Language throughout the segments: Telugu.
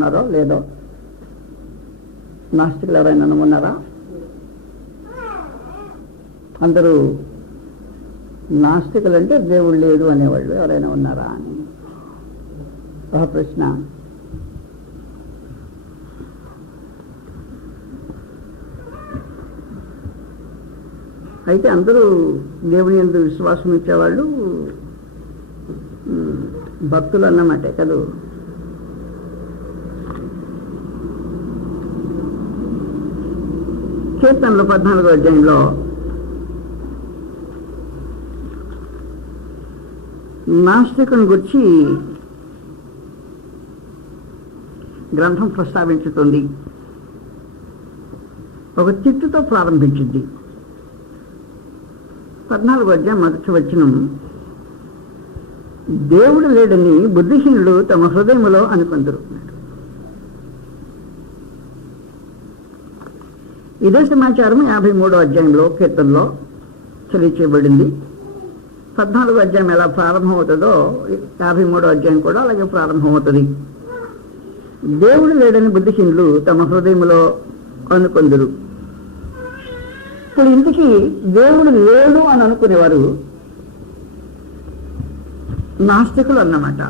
ఉన్నారో లేదో? నాస్తికులు ఎవరైనా ఉన్నారా? అందరూ నాస్తికులు అంటే దేవుడు లేడు అనేవాళ్ళు ఎవరైనా ఉన్నారా అని ఒక ప్రశ్న. అయితే అందరూ దేవుని యందు విశ్వాసం ఇచ్చేవాళ్ళు భక్తులు అన్నమాటే కదా. కీర్తనలు 14వ అధ్యాయంలో నాస్తికుని గురించి గ్రంథం ప్రస్తావించుతుంది. ఒక తిట్టుతో ప్రారంభించింది. 14వ అధ్యాయం మొదటి వచనం, దేవుడు లేడని బుద్ధిహీనులు తమ హృదయములో అనుకుందరు. ఇదే సమాచారం 53వ అధ్యాయంలో కీర్తనలో తెలియచేయబడింది. 14వ అధ్యాయం ఎలా ప్రారంభమవుతుందో 53వ అధ్యాయం కూడా అలాగే ప్రారంభమవుతుంది. దేవుడు లేడని బుద్ధిహీనులు తమ హృదయములో అనుకుందరు. ఇప్పుడు ఇంటికి దేవుడు లేడు అని అనుకునేవారు నాస్తికులు అన్నమాట.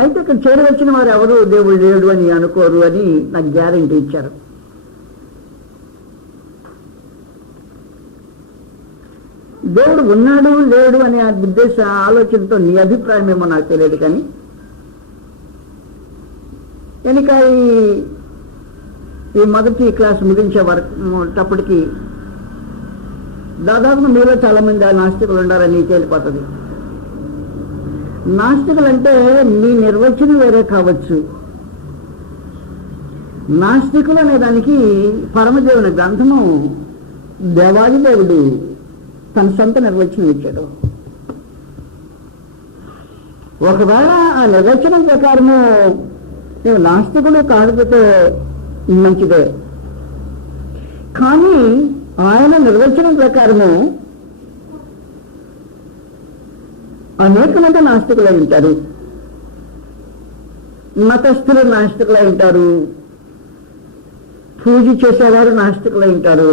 అయితే ఇక్కడ చేరవచ్చిన వారు ఎవరు దేవుడు లేడు అని అనుకోరు అని నాకు గ్యారెంటీ ఇచ్చారు. దేవుడు ఉన్నాడు లేడు అనే ఉద్దేశ ఆలోచనతో నీ అభిప్రాయం ఏమో నాకు తెలియదు, కానీ వెనుక ఈ మొదటి క్లాస్ ముగించే వరకుటప్పటికి దాదాపుగా మీలో చాలా మంది నాస్తికులు ఉండాలని తేలిపోతుంది. నాస్తికులు అంటే మీ నిర్వచనం వేరే కావచ్చు. నాస్తికులు అనే దానికి పరమదేవుని గ్రంథము దేవాది దేవుడు తన సొంత నిర్వచనం ఇచ్చాడు. ఒకవేళ ఆ నిర్వచనం ప్రకారము నువ్వు నాస్తికులు కాకపోతే మంచిదే, కానీ ఆయన నిర్వచనం ప్రకారము అనేక మంది నాస్తికులై ఉంటారు. మతస్థులు నాస్తికులై ఉంటారు, పూజ చేసేవారు నాస్తికులై ఉంటారు,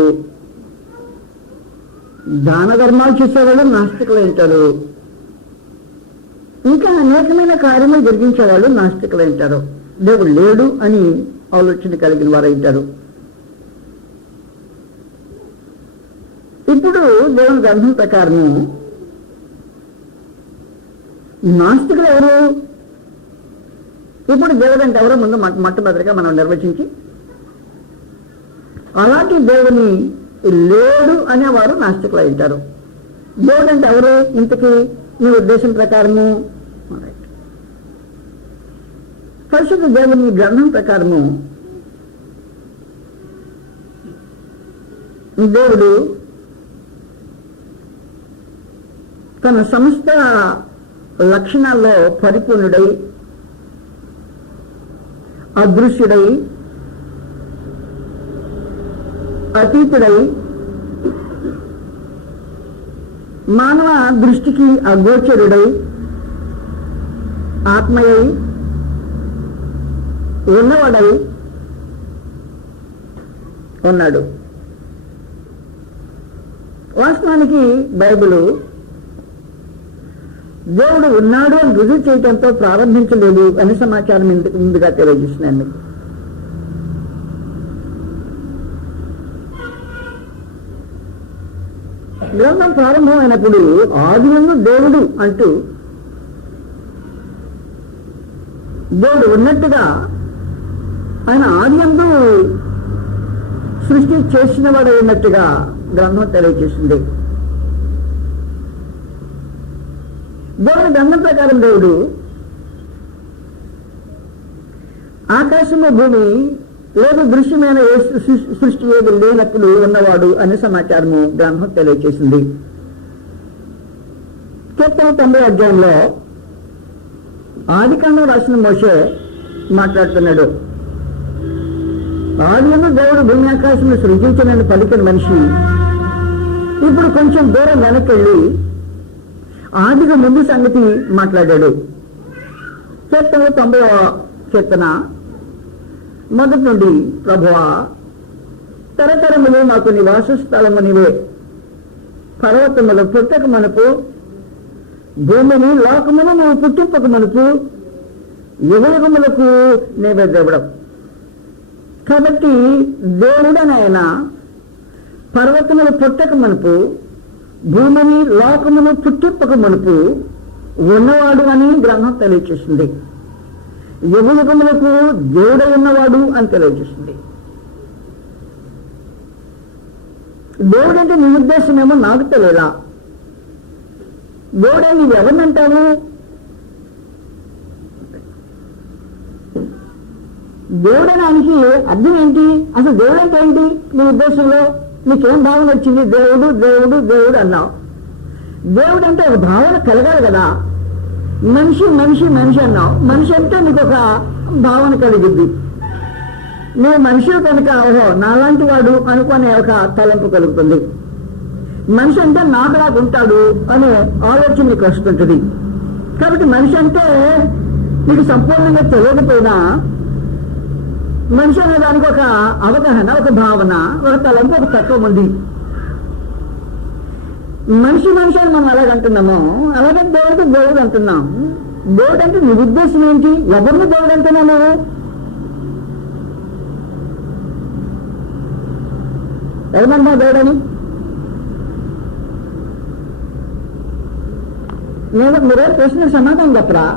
దాన ధర్మాలు చేసేవాళ్ళు నాస్తికులై ఉంటారు, ఇంకా అనేకమైన కార్యములు జరిగించేవాళ్ళు నాస్తికులై ఉంటారు. దేవుడు లేడు అని ఆలోచన కలిగిన వారు ఉంటారు. ఇప్పుడు దేవుని గ్రంథం ప్రకారము నాస్తికులు ఎవరు? ఇప్పుడు దేవుడు అంటే ఎవరో ముందు మొట్టమొదటిగా మనం నిర్వచించి, అలాంటి దేవుని లేడు అనేవారు నాస్తికులు ఉంటారు. దేవుడు అంటే ఎవరు ఇంతకీ ఈ ఉద్దేశం ప్రకారము? పరిశుద్ధ దేవుని గ్రంథం ప్రకారము దేవుడు తన సమస్త లక్షణాల్లో పరిపూర్ణుడై, అదృశ్యుడై, అతీతుడై, మానవ దృష్టికి అగోచరుడై, ఆత్మయై, ఉన్నవాడై ఉన్నాడు. వాస్తవానికి బైబిలు దేవుడు ఉన్నాడు అని రుజువు చేయడంతో ప్రారంభించలేదు అని సమాచారం ఇంతకు ముందుగా తెలియజేస్తున్నాను. గ్రంథం ప్రారంభమైనప్పుడు ఆదియందు దేవుడు అంటూ దేవుడు ఉన్నట్టుగా ఆయన ఆదియందు సృష్టి చేసిన వాడు ఉన్నట్టుగా గ్రంథం తెలియజేసింది. దేవుని గ్రంథం ప్రకారం దేవుడు ఆకాశము భూమి లేదు దృశ్యమైన సృష్టి ఏది లేనప్పుడు ఉన్నవాడు అనే సమాచారము గ్రంథం తెలియజేసింది. కీర్తన 90వ అధ్యాయంలో ఆదికాండం రాసిన మోషే మాట్లాడుతున్నాడు. ఆదియందు దేవుడు భూమి ఆకాశం సృజించనని పలికిన మనిషి ఇప్పుడు కొంచెం దూరం వెనకెళ్ళి ఆదిగా ముందు సంగతి మాట్లాడాడు. కీర్తన 90వ కీర్తన మొదటి నుండి, ప్రభువా తరతరములు మాకు నివాస స్థలము నీవే, పర్వతముల పుట్టక మనపు, భూమిని లోకమును నువ్వు పుట్టింపక మనపు, యుగయుగములకు నీవే దేవుడవు. కాబట్టి దేవుడని ఆయన పర్వతములు పుట్టక మనపు, భూమిని లోకమును పుట్టింపక మనపు ఉన్నవాడు అని గ్రంథం తెలియచేస్తుంది. యుగయుగములకు దేవుడై ఉన్నవాడు అని తెలియజేస్తుంది. దేవుడంటే నీ ఉద్దేశమేమో నాకు తెలియలా. దేవుడే నీవు ఎవరినంటావు? దేవుడనానికి అర్థం ఏంటి? అసలు దేవుడు అంటే ఏంటి నీ ఉద్దేశంలో? నీకేం భావన వచ్చింది? దేవుడు దేవుడు దేవుడు అన్నావు. దేవుడు అంటే ఒక భావన కలగాలి కదా. మనిషి మనిషి మనిషి అన్నావు. మనిషి అంటే నీకు ఒక భావన కలిగింది. నువ్వు మనిషి కనుక ఓహో నాలాంటి వాడు అనుకునే ఒక తలంపు కలుగుతుంది. మనిషి అంటే నాకులాగా ఉంటాడు అనే ఆలోచన నీకు వస్తుంటుంది. కాబట్టి మనిషి అంటే నీకు సంపూర్ణంగా తెలియకపోయినా మనిషి అనే దానికి ఒక అవగాహన, ఒక భావన, ఒక తలంపు, ఒక తత్వం ఉంది. మనిషి మనిషి అని మనం అలాగంటున్నామో అలాగే దేవుడు దేవుడు అంటున్నాం. దేవుడు అంటే నీ ఉద్దేశం ఏంటి? ఎవరిని దేవుడు అంటున్నావు నువ్వు? ఎవరన్నా దేవుడని? మీరే ప్రశ్న సమాధానం చెప్పరా?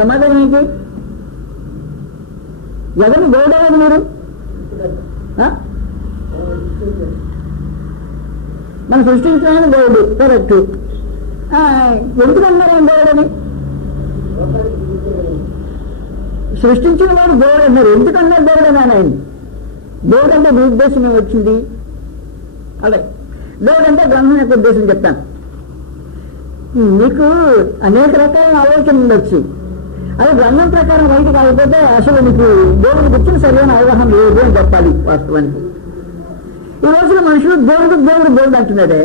సమాధానం ఏంటి? ఎవరిని దేవుడేది మీరు? మనం సృష్టించిన దేవుడు కరెక్ట్. ఎందుకన్నారు ఆయన దేవుడని? సృష్టించిన వాడు దేవుడు అన్నారు. ఎందుకన్నారు దేవుడు అని ఆయన? దేవుడు అంటే మీ ఉద్దేశం ఏమి వచ్చింది? అదే దేవుడు అంటే గ్రంథం యొక్క ఉద్దేశం చెప్తాను. మీకు అనేక రకాల ఆలోచన ఉండొచ్చు. అది గ్రంథం ప్రకారం బయట కాకపోతే అసలు నీకు దేవుడి గురించి సరైన అవగాహన లేదు అని చెప్పాలి. వాస్తవానికి ఈ రోజున మనుషులు దేవుడు దేవుడు దేవుడు అంటున్నాడే.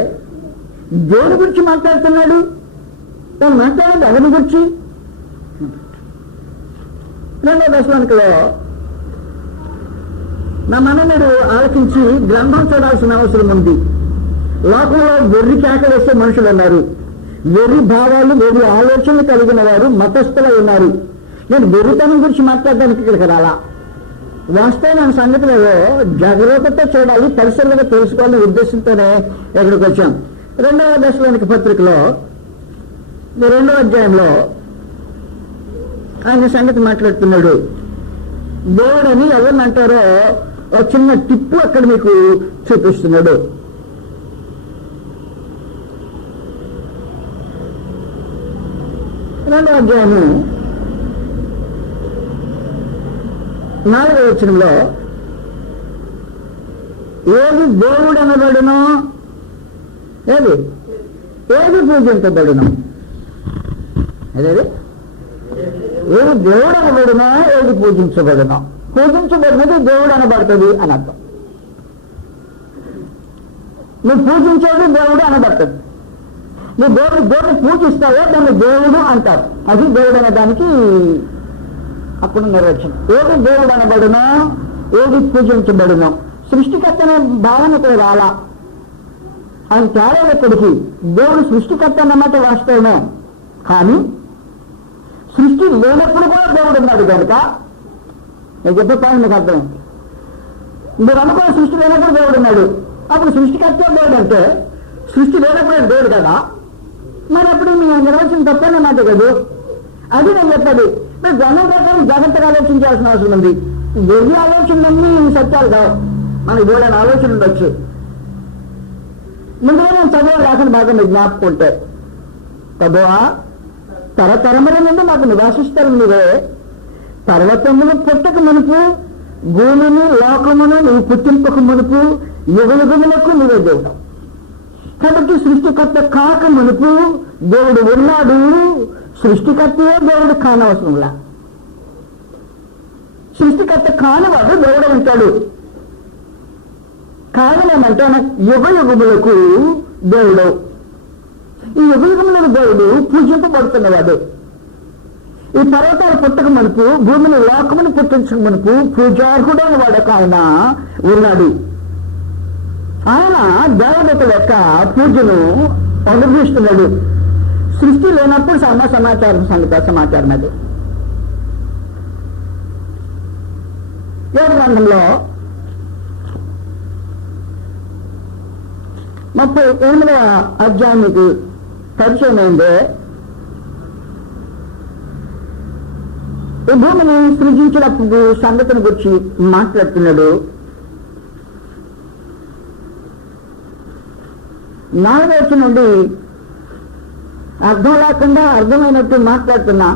దేవుడి గురించి మాట్లాడుతున్నాడు. తను మాట్లాడేది ఎవరి గురించి? 2వ దశలోనికిలో నా మననుడు ఆలోచించి గ్రంథం చూడాల్సిన అవసరం ఉంది. లోకంలో వెర్రి కేకలేసే మనుషులు ఉన్నారు. వెర్రి భావాలు, వెర్రి ఆలోచనలు కలిగిన వారు మతస్థులై ఉన్నారు. నేను వెర్రితనం గురించి మాట్లాడడానికి ఇక్కడికి రాలా. వాస్తవమైన సంగతులలో జాగ్రత్తతో చూడాలి, పరిసరాలుగా తెలుసుకోవాలనే ఉద్దేశంతోనే ఇక్కడికి వచ్చాం. 2వ దశలోనికి పత్రికలో 2వ అధ్యాయంలో ఆయన సంగతి మాట్లాడుతున్నాడు. దేవుడని ఎవరిని అంటారో ఒక చిన్న టిప్పు అక్కడ మీకు చూపిస్తున్నాడు. రెండవ అధ్యాయము 4వ వచనంలో ఏది దేవుడు అనబడునో, ఏది పూజించబడునో, అదేది ఏది దేవుడు అనబడునో, ఏది పూజించబడునో. పూజించబడినది దేవుడు అనబడుతుంది అని అర్థం. నువ్వు పూజించేది దేవుడు అనబడుతుంది. నువ్వు దేవుడు పూజిస్తావో దాన్ని దేవుడు అంటారు. అది దేవుడు అనడానికి అప్పుడు నిర్వచనం. ఏది దేవుడు అనబడునో, ఏది పూజించబడునో. సృష్టికర్త అనే భావన ఇక్కడ రాలా. ఆయన తేడా ఎక్కడికి? దేవుడు సృష్టికర్త అన్నమాట వాస్తవమే. కానీ సృష్టి లేనప్పుడు కూడా దేవుడు ఉన్నాడు కనుక నేను చెప్పే పాయింట్ మీకు అర్థమైంది. మీరు అనుకున్న సృష్టి లేనప్పుడు దేవుడు ఉన్నాడు. అప్పుడు సృష్టికర్త దేవుడు అంటే సృష్టి లేనప్పుడు దేవుడు కదా. మరి అప్పుడు మీ నిర్వచనం తప్పనే మాట కదా. అది నేను చెప్పేది. మీరు గ్రంథం ప్రకారం జాగ్రత్తగా ఆలోచించాల్సిన అవసరం ఉంది. వెర్రి ఆలోచనలన్నీ సత్యాలు కావు. మనకు దేవుడైన ఆలోచన ఉండొచ్చు. ముందుగా నేను చదివే రాసిన భాగం మీరు జ్ఞాపకుంటే, ప్రభువా తరతరముల నుండి మాకు నివాసిస్తారు మీరే, పర్వతములు పుట్టక మునుపు, భూమిని లోకమును నువ్వు పుట్టింపక మునుపు, యుగయుగములకు నువ్వే దేవుడు. కాబట్టి సృష్టికర్త కాక మునుపు దేవుడు ఉన్నాడు. సృష్టికర్తే దేవుడు కానవసరంలా. సృష్టికర్త కానివాడు దేవుడు ఉంటాడు. కారణం ఏమంటే యుగయుగములకు దేవుడు. ఈ యుగయుగంలో దేవుడు పూజింపబడుతున్నవాడు. ఈ పర్వతాలు పుట్టక మనకు, భూమిని లోకమును పుట్టించక మనకు పూజార్హుడైన వాడక ఆయన ఉన్నాడు. ఆయన దేవదత్తుల యొక్క పూజను అనుభవిస్తున్నాడు. సృష్టి లేనప్పుడు సమాచారం అది. యోగ గ్రంథంలో 38వ అధ్యాయానికి పరిచయం అయిందే. ఈ భూమిని సృజించినప్పుడు సంగతిని గురించి మాట్లాడుతున్నాడు. 4వ వచనం నుండి అర్థం లేకుండా అర్థమైనట్టు మాట్లాడుతున్నా,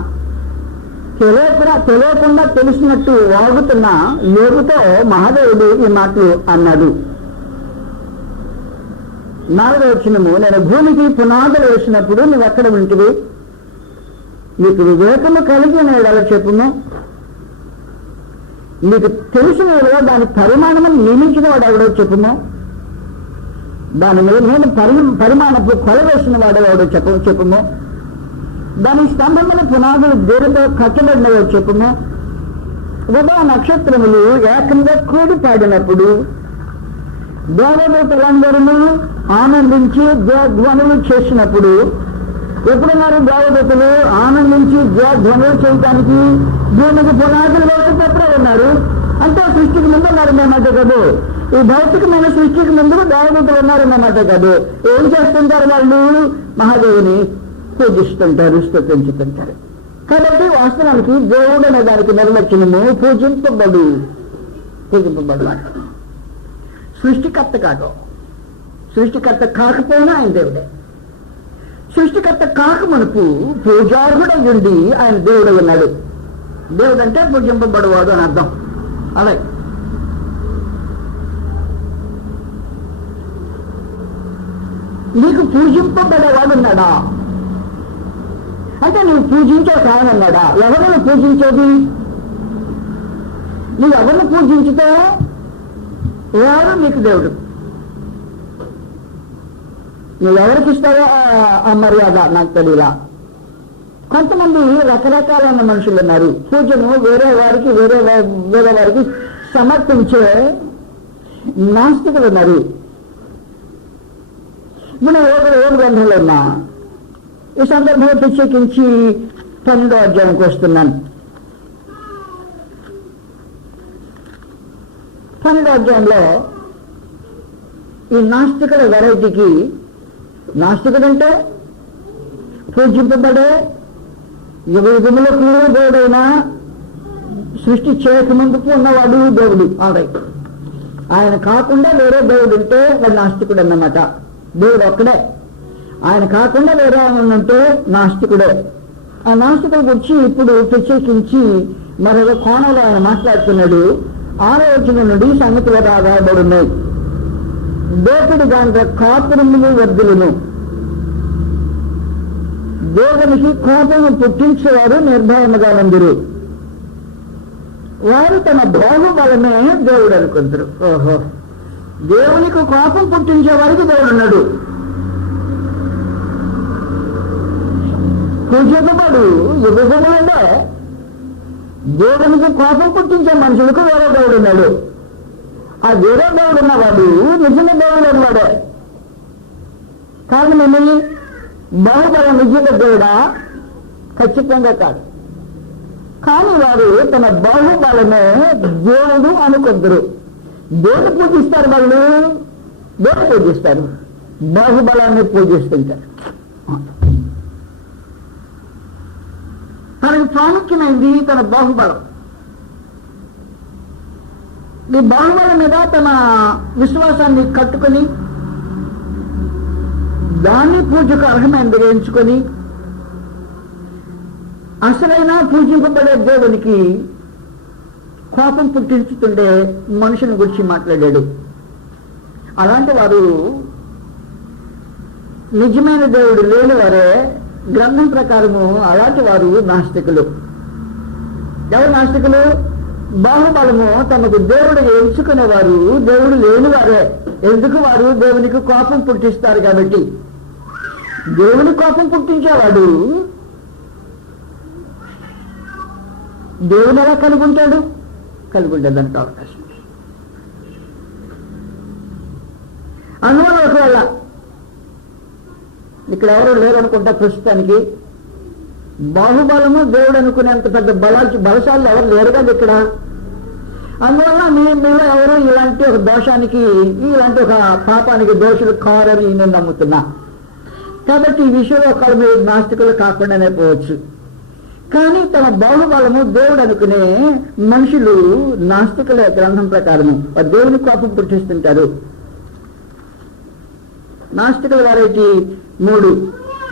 తెలియకుండా తెలిసినట్టు వాగుతున్న యోగుతో మహాదేవుడు ఈ మాటలు అన్నాడు. 4వ వచనము, నేను భూమికి పునాదులు వేసినప్పుడు నువ్వు ఎక్కడ ఉంటివి? నీకు వివేకము కలిగిన ఎడల చెప్పుము. నీకు తెలిసిన ఎడల దాని పరిమాణము నియమించిన వాడు ఎవడో చెప్పుము. దాని మీద నేను పరిమాణపు కొల వేసిన వాడు ఎవడో చెప్పుము. దాని స్తంభముల పునాదులు దేనితో కట్టబడినవో చెప్పుము. ఉదయ నక్షత్రములు ఏకంగా కూడి పాడినప్పుడు దేవదూతలందరూ ఆనందించి ధ్వనులు చేసినప్పుడు, ఎప్పుడున్నారు దేవదూతలు ఆనందించి ధ్వనులు చేయడానికి? భూమికి పునాదులు వేసేటప్పుడే ఉన్నారు. అంటే సృష్టికి ముందు ఉన్నారన్నమాట కాదు. ఈ భౌతికమైన సృష్టికి ముందు దేవదూతలు ఉన్నారన్నమాట కాదు. ఏం చేస్తుంటారు వాళ్ళు? మహాదేవుని పూజిస్తుంటారు, స్తుతించుతుంటారు. కాబట్టి వాస్తవానికి దేవుడు అనే దానికి నిర్వచనము పూజింపబడు. సృష్టికర్త కాదు. సృష్టికర్త కాకపోయినా ఆయన దేవుడే. సృష్టికర్త కాక మనకు పూజార్హుడై ఉండి ఆయన దేవుడు ఉన్నాడు. దేవుడు అంటే పూజింపబడవాడు అని అర్థం. అదే నీకు పూజింపబడేవాడు ఉన్నాడా అంటే నువ్వు పూజించే ఆయన ఉన్నాడా? ఎవరిని పూజించేది? నువ్వు ఎవరిని పూజించితే ఎవరు నీకు దేవుడు. నువ్వెవరికి ఇస్తావో ఆ మర్యాద నాకు తెలియలా. కొంతమంది రకరకాలైన మనుషులు ఉన్నారు. పూజను వేరే వారికి సమర్పించే నాస్తికులు ఉన్నారు. మనం ఏడు గ్రంథంలో ఉన్నా. ఈ సందర్భంలో ప్రత్యేకించి 12వ అధ్యాయానికి వస్తున్నాను. 12వ అధ్యాయంలో ఈ నాస్తికుల వెరైటీకి, నాస్తికుడంటే పూజింపబడే యుగములో కూడా దేవుడైనా సృష్టి చేయకముందుకు ఉన్నవాడు దేవుడు. ఆయన కాకుండా వేరే దేవుడు ఉంటే వాడు నాస్తికుడు అన్నమాట. దేవుడు ఒక్కడే. ఆయన కాకుండా వేరే ఉంటే నాస్తికుడే. ఆ నాస్తికుల గురించి ఇప్పుడు ప్రత్యేకించి మరొక కోణంలో ఆయన మాట్లాడుతున్నాడు. 6వ వచనం నుండి సంగతులు రాబడున్నాయి. దోపిడి దాంట్లో కాపురములు వర్ధులను. దేవునికి కోపము పుట్టించేవారు నిర్భయముగా ఉందరు. వారు తమ బాహుబలమే దేవుడు అనుకుంటారు. ఓహో, దేవునికి కోపం పుట్టించే వారికి దేవుడు ఉన్నాడు. పూజింపబడు యుగములంటే దేవునికి కోపం పుట్టించే మనుషులకు వేరే దేవుడు ఉన్నాడు. ఆ వేరే దేవుడు ఉన్నవాడు నిజంగా దేవుడు అన్నవాడే. కారణం ఏమి? బాహుబలం నిజంగా దేవుడా? ఖచ్చితంగా కాదు. కానీ వారు తన బాహుబలమే దేవుడు అనుకుందరు. దేవుడు పూజిస్తారు. వాళ్ళు దేవుడు పూజిస్తారు, బాహుబలాన్ని పూజిస్తుంటారు. తనకు ప్రాముఖ్యమైంది తన బాహుబలం. ఈ బాహుబలం మీద తన విశ్వాసాన్ని కట్టుకొని దాన్ని పూజకు అర్హమైనదిగా ఎంచుకొని అసలైన పూజింపబడే దేవునికి కోపం పుట్టించుతుండే మనుషుని గురించి మాట్లాడాడు. అలాంటి వారు నిజమైన దేవుడు లేని వారే. గ్రంథం ప్రకారము అలాంటి వారు నాస్తికులు. ఎవరు నాస్తికులు? బాహుబలము తమకు దేవుడు ఎంచుకునేవారు దేవుడు లేని వారే. ఎందుకు? వారు దేవునికి కోపం పుట్టిస్తారు కాబట్టి. దేవుని కోపం పుట్టించేవాడు దేవుని ఎలా కలిగి ఉంటాడు? కలిగి ఉండేదానికి అవకాశం. అందువల్ల ఒకవేళ ఇక్కడ ఎవరో లేరనుకుంటా ప్రస్తుతానికి, బాహుబలము దేవుడు అనుకునేంత పెద్ద బలశాలు ఎవరు లేరు కదా ఇక్కడ. అందువల్ల మీలో ఎవరు ఇలాంటి ఒక దోషానికి, ఇలాంటి ఒక పాపానికి దోషులు కారని నేను నమ్ముతున్నా. కాబట్టి ఈ విషయంలో ఒకరు మీరు నాస్తికులు కాకుండానే పోవచ్చు. కానీ తమ బాహుబలము దేవుడు అనుకునే మనుషులు నాస్తికుల గ్రంథం ప్రకారము దేవుని కోపం పుట్టిస్తుంటారు. నాస్తికుల వారైతే 3.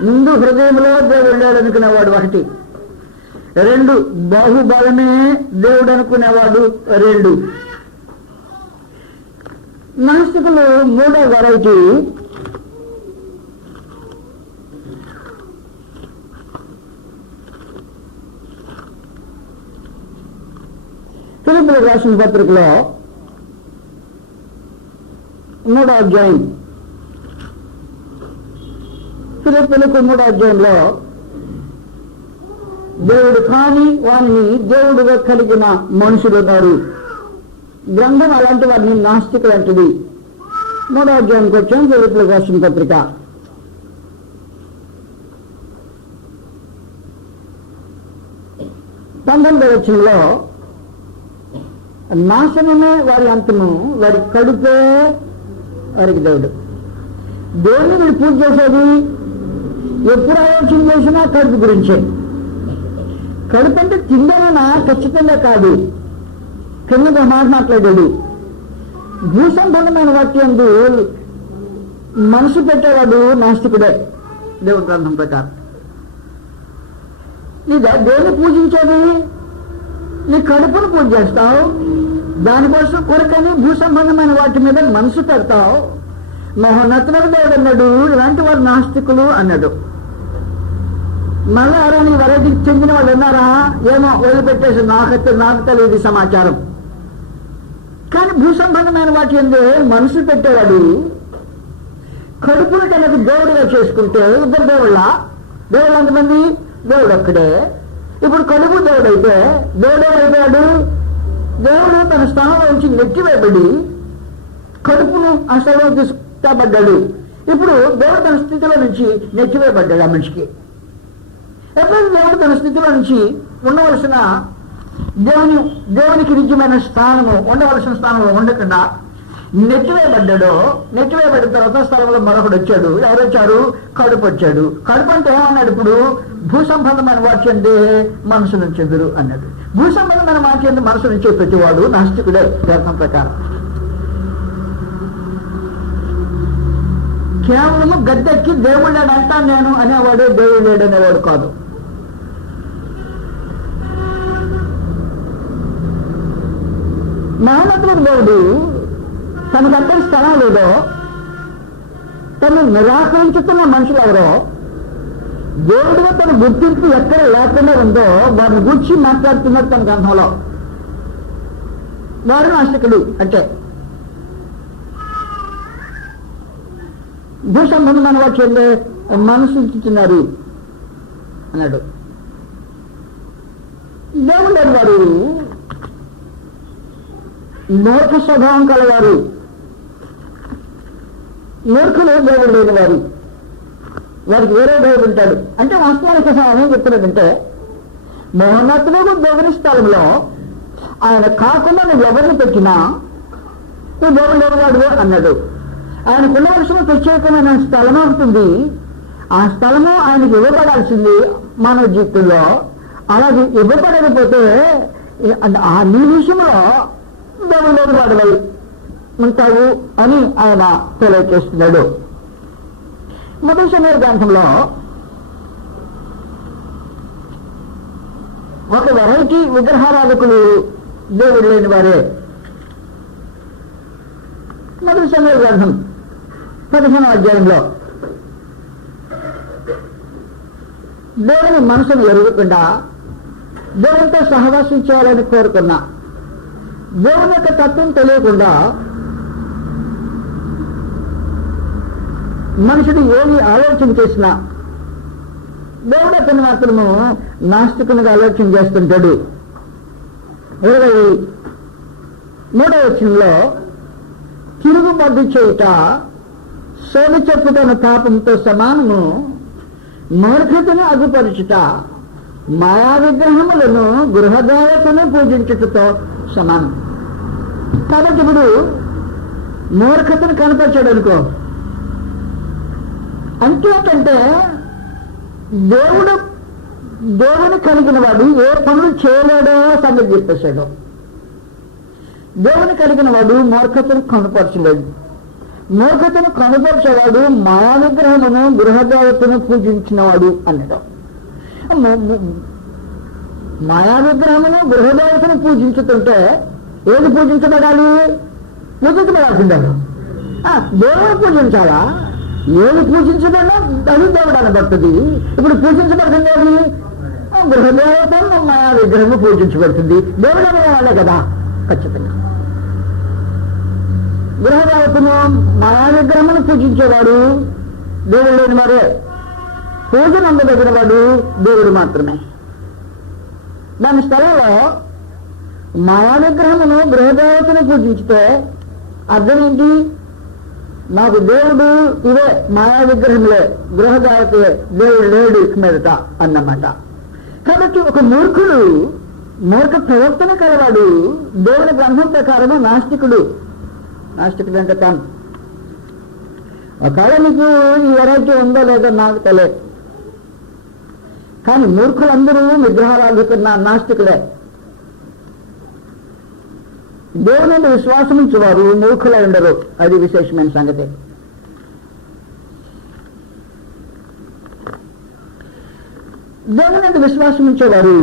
ముందు హృదయంలో దేవుడు లేడు అనుకునేవాడు 1. 2 బాహుబలమే దేవుడు అనుకునేవాడు 2. నాస్తికులు 3వ వెరైటీ ఫిలిప్పీయులకు రాసిన పత్రికలో 3వ అధ్యాయం, ఫిలిప్పీయులకు 3వ అధ్యాయంలో దేవుడు కాని వారిని దేవుడుగా కలిగిన మనుషులు ఉన్నారు. గ్రంథం అలాంటి వారిని నాస్తికులు అంటది. 3వ అధ్యాయానికి వచ్చాం. ఫిలిప్పీయులకు రాసిన పత్రిక 19వ వచనంలో నాశనమే వారి అంతము, వారి కడుపే వారికి దేవుడు. దేవుని వీడు పూజ చేసేది ఎప్పుడు ఆలోచన చేసినా కడుపు గురించే. కడుపు అంటే తిండేనా? ఖచ్చితంగా కాదు. కింద మాట మాట్లాడాడు. భూసంబంధమైన వాటి అందు మనసు పెట్టేవాడు నాస్తికుడే దేవుని గ్రంథం ప్రకారం. నీదా దేవుని పూజించేది? నీ కడుపును పూజ చేస్తావు, దానికోసం కొరకని భూసంబంధమైన వాటి మీద మనసు పెడతావు. మహోన్నతులకు దేవుడు అన్నాడు, ఇలాంటి వారు నాస్తికులు అన్నాడు. మళ్ళీ ఎవరైనా ఈ వెరైటీకి చెందిన వాళ్ళు ఉన్నారా? ఏమో వదిలిపెట్టేసి నాకు తెలియదు సమాచారం. కానీ భూసంబంధమైన వాటి అందే మనసు పెట్టేవాడు కడుపును తనకు దేవుడిగా చేసుకుంటే 2 దేవుళ్ళ. దేవుడు ఎంతమంది? దేవుడు ఒక్కడే. ఇప్పుడు కడుపు దేవుడైతే దేవుడు అయిపోయాడు. దేవుడు తన స్థానంలో నుంచి నెట్టివేయబడి కడుపును ఆ స్థలంలో తీసుకుపడ్డాడు. ఇప్పుడు దేవుడు తన స్థితిలో నుంచి నెట్టివేయబడ్డాడు ఆ మనిషికి. ఎప్పుడైతే దేవుడు తన స్థితిలో నుంచి ఉండవలసిన దేవునికి నిజమైన స్థానము, ఉండవలసిన స్థానంలో ఉండకుండా నెట్టివేయబడ్డాడో, నెట్టివేయబడిన తర్వాత స్థలంలో మరొకడు వచ్చాడు. ఎవరు వచ్చారు? కడుపు వచ్చాడు. కడుపు అంటే ఏమన్నాడు? ఇప్పుడు భూసంబంధమైన వాటి అందే మనసు నుంచి ఎదురు అన్నాడు. భూసంబంధమైన వాటి అందు మనసు నుంచి ప్రతివాడు నాస్తికుడే గ్రంథం ప్రకారం. కేవలము గద్దెక్కి దేవుడు లేడు అంటాను నేను అనేవాడే దేవుడు లేడు అనేవాడు కాదు. మహోన్నతుడు దేవుడు తనకంటే స్థలం లేదో, తను నిరాకరించుతున్న మనుషులు ఎవరో, దేవుడిగా తన గుర్తింపు ఎక్కడ లేకుండా ఉందో వారిని గురించి మాట్లాడుతున్నారు తన గ్రంథంలో. వారు నాస్తికులు అంటే భూసంబంధమైన వాటి చెందే మనసు ఇచ్చుతున్నారు అన్నాడు. దేవుడు వారు మూర్ఖ స్వభావం కలవారు, మూర్ఖులు దేవుడు లేని వారు. వారికి వేరే దేవుడు ఉంటాడు అంటే వాస్తవానికి ఏం చెప్తున్నదంటే, మహోన్నతుడు దేవుని స్థలంలో ఆయన కాకుండా నువ్వు ఎవరిని పెట్టినా నువ్వు దేవుడు లేనివాడు అన్నాడు. ఆయనకు ఉండవలసిన ప్రత్యేకమైన స్థలమే ఉంటుంది. ఆ స్థలము ఆయనకు ఇవ్వబడాల్సింది మానవ జీవితంలో. అలాగే ఇవ్వబడకపోతే ఆ నీ విషయంలో దేవుడు లేనివాడువై ఉంటావు అని ఆయన తెలియజేస్తున్నాడు. మొదటి సమయ గ్రంథంలో ఒక వెరైటీ విగ్రహారాధకులు దేవుడు లేని వారే. మొదటి సమయ గ్రంథం 15వ అధ్యాయంలో దేవుని మనసును ఎరుగుకుండా దేవునితో సహవాసం చేయాలని కోరుకున్నా, దేవుని యొక్క తత్వం తెలియకుండా మనుషుడు ఏమి ఆలోచన చేసినా దేవుడు అతను మాత్రము నాస్తికునిగా ఆలోచన చేస్తుంటాడు. 23వ వచనంలో తిరుగుబడి చేయుట సోలు చెప్పుటను పాపంతో సమానము, మూర్ఖతను అగుపరుచుట మాయా విగ్రహములను గృహదేవతను పూజించుటతో సమానం. కాబట్టి ఇప్పుడు మూర్ఖతను కనపరిచాడు అనుకో, అంతేకంటే దేవుని కలిగిన వాడు ఏ పనులు చేయలేడో సంగతి చెప్పేశాడు. దేవుని కలిగిన వాడు మూర్ఖతను కనపరచలేడు. మూర్ఖతను కనపరిచేవాడు మాయా విగ్రహమును గృహదేవతను పూజించినవాడు అన్నాడు. మాయా విగ్రహమును గృహదేవతను పూజించుతుంటే ఏది పూజించబడాలి? పూజించబడాల్సిందే. దేవుడు పూజించాలా? ఏది పూజించబడినా అది దేవుడు అనబడుతుంది. ఇప్పుడు పూజించబడుతుంది అది గృహదేవత, మాయా విగ్రహము పూజించబడుతుంది. దేవుడు అనే వాళ్ళే కదా. ఖచ్చితంగా గృహదేవతను మాయా విగ్రహమును పూజించేవాడు దేవుడు లేని వారే. పూజను అందదగిన వాడు దేవుడు మాత్రమే. దాని స్థలంలో మాయా విగ్రహమును గృహదేవతను పూజించితే అర్థం ఏంటి? నాకు దేవుడు ఇవే మాయా విగ్రహంలే, గృహదేవతలే, దేవుడు లేడు మీదట అన్నమాట. కాబట్టి ఒక మూర్ఖుడు, మూర్ఖ ప్రవర్తన కలవాడు దేవుని గ్రంథం ప్రకారమే నాస్తికుడు. నాస్తికుడు అంటే తాను. ఒకవేళ నీకు ఈ వెరైటీ ఉందో లేదో నాకు తెలియదు, కానీ మూర్ఖులందరూ విగ్రహారాధకున్న నాస్తికులే. దేవుని విశ్వాసం ఇచ్చేవారు మూర్ఖులై ఉండరు. అది విశేషమైన సంగతి. దేవుని విశ్వాసం ఇచ్చేవారు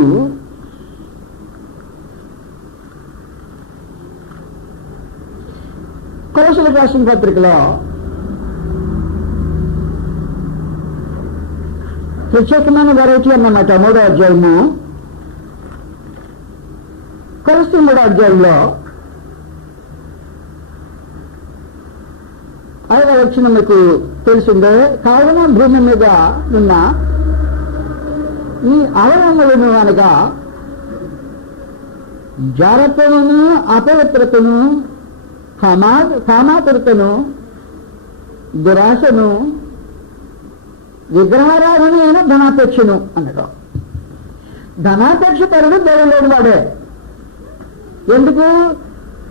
కొలస్సీలకు రాసిన పత్రికలో ప్రత్యేకమైన వెరైటీ అన్నమాట. 3వ అధ్యాయము, కొలస్సీ 3వ అధ్యాయంలో 5వ వచనం మీకు తెలిసిందే. కావున భూమి మీద ఉన్న ఈ అవయవములను అనగా జారత్వమును, అపవిత్రతను, కామాతురతను, దురాశను, విగ్రహారాధన అయిన ధనాపేక్షను అన్నాడు. ధనాపేక్ష పరుడు దేవుడు లేని వాడే. ఎందుకు?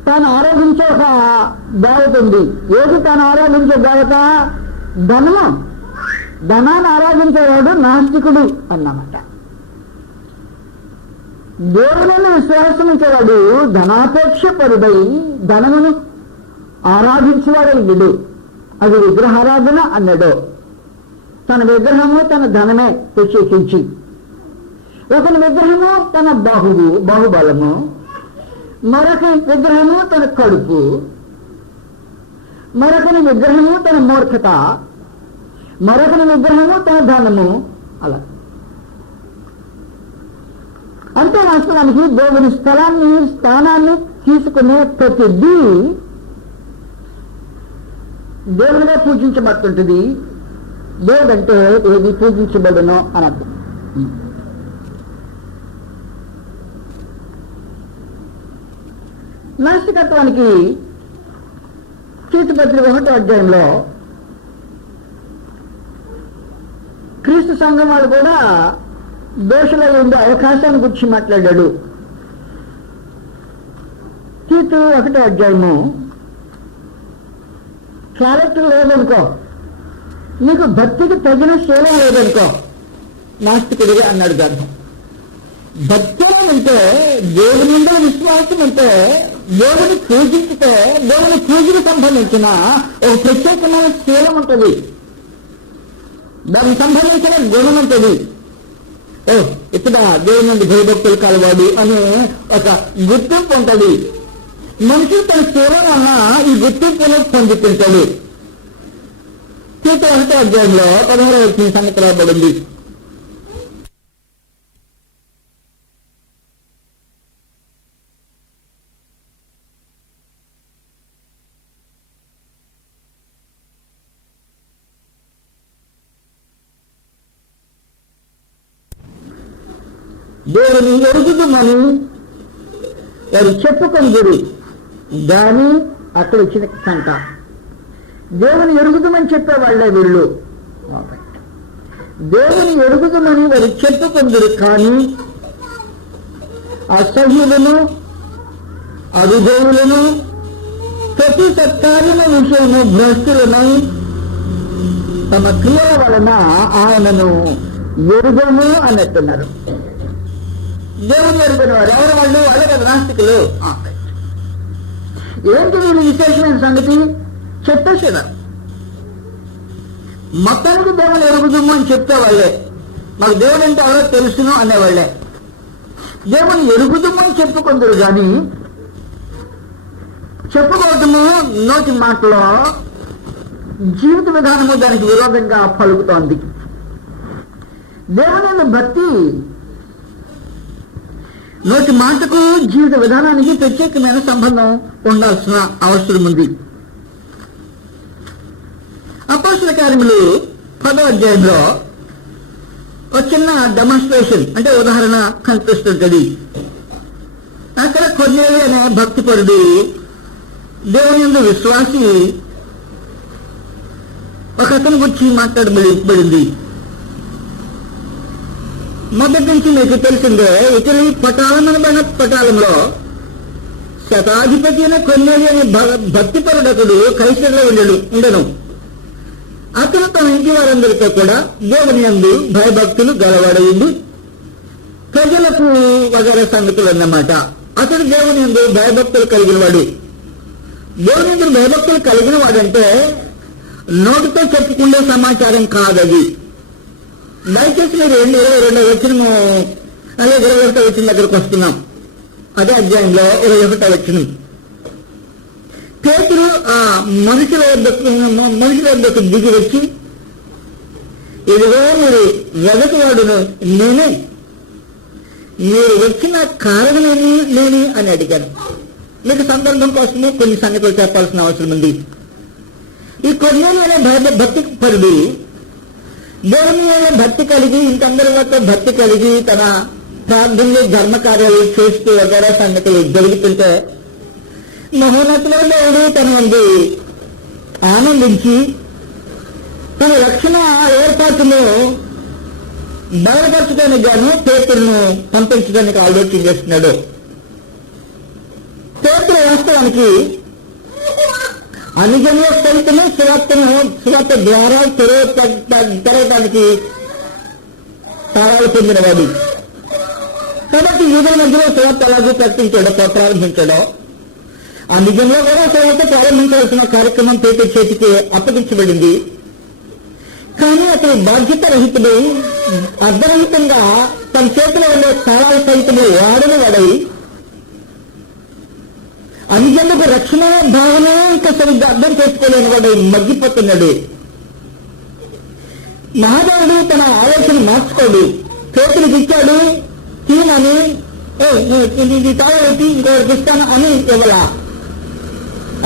తాను ఆరాధించే ఒక దేవత ఉంది. ఏది తాను ఆరాధించే దేవత? ధనము. ధనాన్ని ఆరాధించేవాడు నాస్తికుడు అన్నమాట. దేవుని విశ్వాసమించేవాడు ధనాపేక్ష పరుడై ధనమును ఆరాధించేవాడై విడు. అది విగ్రహారాధన అన్నాడు. తన విగ్రహము తన ధనమే ప్రత్యేకించి, ఒకని విగ్రహము తన బాహుబలము, మరొక విగ్రహము తన కడుపు, మరొకని విగ్రహము తన మూర్ఖత, మరొకని విగ్రహము తన ధనము. అలా అంటే వాస్తవానికి దేవుని స్థానాన్ని తీసుకునే ప్రతిదీ దేవుడిగా పూజించబడుతుంటుంది. దేవుడంటే ఏది పూజించబడునో అని అర్థం. నాస్తికత్వానికి తీతుపత్రిక 1వ అధ్యాయంలో క్రీస్తు సంఘం వాళ్ళు కూడా దోషులై ఉండే అవకాశాన్ని గురించి మాట్లాడాడు. తీతు 1వ అధ్యాయము, క్యారెక్టర్ లేదనుకో, నీకు భక్తికి తగిన శీలం లేదనుకో, నాస్తికుడిగా అన్నాడు గ్రంథం. భక్తులం అంటే దేవుని మీద విశ్వాసం అంటే దేవుని పూజించితే దేవుని పూజకు సంబంధించిన ఒక ప్రత్యేకమైన శీలం ఉంటుంది, దానికి సంబంధించిన గుణం ఉంటుంది. ఇక్కడ దేవుని నుండి భయభక్తులు కలవాడు అనే ఒక గుర్తింపు ఉంటుంది. మనిషి తన శీలం వల్ల ఈ గుర్తింపును పొందుతుంటాడు. తీతు 1వ అధ్యాయంలో 16వ వచనం సంగతి రాబడింది. దేవుని ఎరుగుదుమని వారు చెప్పుకొందురు కానీ అక్కడ వచ్చిన కంట. దేవుని ఎరుగుదమని చెప్పేవాళ్ళే వీళ్ళు. దేవుని ఎరుగుదమని వారు చెప్పుకొందురు కానీ అసహ్యులను అవిధేయులను ప్రతి సత్కార్యమ విషయము భ్రష్టులనై తమ క్రియల వలన ఆయనను ఎరుగను అన్నట్టున్నారు. దేవుని ఎరుగని వారు ఎవరు? వాళ్ళే కదా నాస్తికులు. ఏంటి వీళ్ళు విశేషమైన సంగతి చెప్పేసారు. మొత్తానికి దేవుని ఎరుగుదము అని చెప్తే వాళ్ళే, మాకు దేవుడు అంటే ఎవరో తెలుసును అనేవాళ్లే. దేవుని ఎరుగుదము అని చెప్పుకుందరు కానీ చెప్పుకోవటము నోటి మాటలో జీవిత విధానము దానికి విరోధంగా పలుకుతోంది. దేవుని భక్తి నోటి మాటకు జీవిత విధానానికి ప్రత్యేకమైన సంబంధం ఉండాల్సిన అవసరం ఉంది. అపోస్తల కార్యములు 10వ అధ్యాయంలో ఒక చిన్న డెమాన్స్ట్రేషన్ అంటే ఉదాహరణ కనిపిస్తుంటది. అక్కడ కొర్నేలి అనే భక్తిపరుడు దేవుని యందు విశ్వాసి ఒక అతని గురించి మాట్లాడబడింది. మొదటి నుంచి మీకు తెలిసిందే, ఇటలీ పటాలమనబడిన పటాలంలో శతాధిపతి అయిన కొర్నేలి అనే భక్తిపరుడకుడు కైసరులో ఉండను. అతను తన ఇంటి వారందరితో కూడా దేవుని యందు భయభక్తులు గలవాడయింది. ప్రజలకు వగైరా సంగతులు అన్నమాట. అతడు దేవుని యందు భయభక్తులు కలిగిన వాడు. దేవుని యందు భయభక్తులు కలిగిన వాడంటే నోటితో చెప్పుకుండే సమాచారం కాదది. దయచేసి మీరు 22వ వచనము అలాగే 21వ వచనం దగ్గరకు వస్తున్నాం. అదే అధ్యాయంలో 21వ వచనం. పేతురు ఆ మనుషుల వద్దకు దిగి వచ్చి, ఇదిగో మీరు వెదకువాడును నేనే, మీరు వచ్చిన కారణమేమి నేనే అని అడిగాను. మీకు సందర్భం కోసమే కొన్ని సంగతులు చెప్పాల్సిన అవసరం ఉంది. ఈ కొర్నేలి అనే భక్తి పరుడు దేవుని మీద భక్తి కలిగి ఇంకందరి వద్ద భక్తి కలిగి తన ప్రార్థనలు ధర్మ కార్యాలు చేస్తూ వగైరా సంగతులు జరుగుతుంటే మహోన్నతుల దేవుడు తన ముందు ఆనందించి తన రక్షణ ఏర్పాటును బయలుపరచడానికి గాను పేతురును పంపించడానికి ఆలోచన చేస్తున్నాడు. పేతురు వాస్తవానికి అనుజనుల సైతమే సువార్త ద్వారా తెరవటానికి తాళాలు పొందినవాడు. కాబట్టి యూదుల మధ్యలో సువార్త అలాగే ప్రకటించాడో ప్రారంభించాడో ఆ నిజంలో కూడా సువార్త ప్రారంభించాల్సిన కార్యక్రమం పేతురు చేతికి అప్పగించబడింది. కానీ అతను బాధ్యత రహితుడు అర్ధరహితంగా తన చేతిలో ఉండే తాళాల సైతము వాడని వాడై అనుజనులకు రక్షణ భావన ఇంకా సరిగ్గా అర్థం చేసుకోలేని వాడు మగ్గిపోతున్నాడు. మహాదేవుడు తన ఆలోచన మార్చుకోడు. పేతురుకి ఇచ్చాడు తీనని, ఇది తాళి ఇంకొకటి ఇస్తాను అని ఇవ్వాల.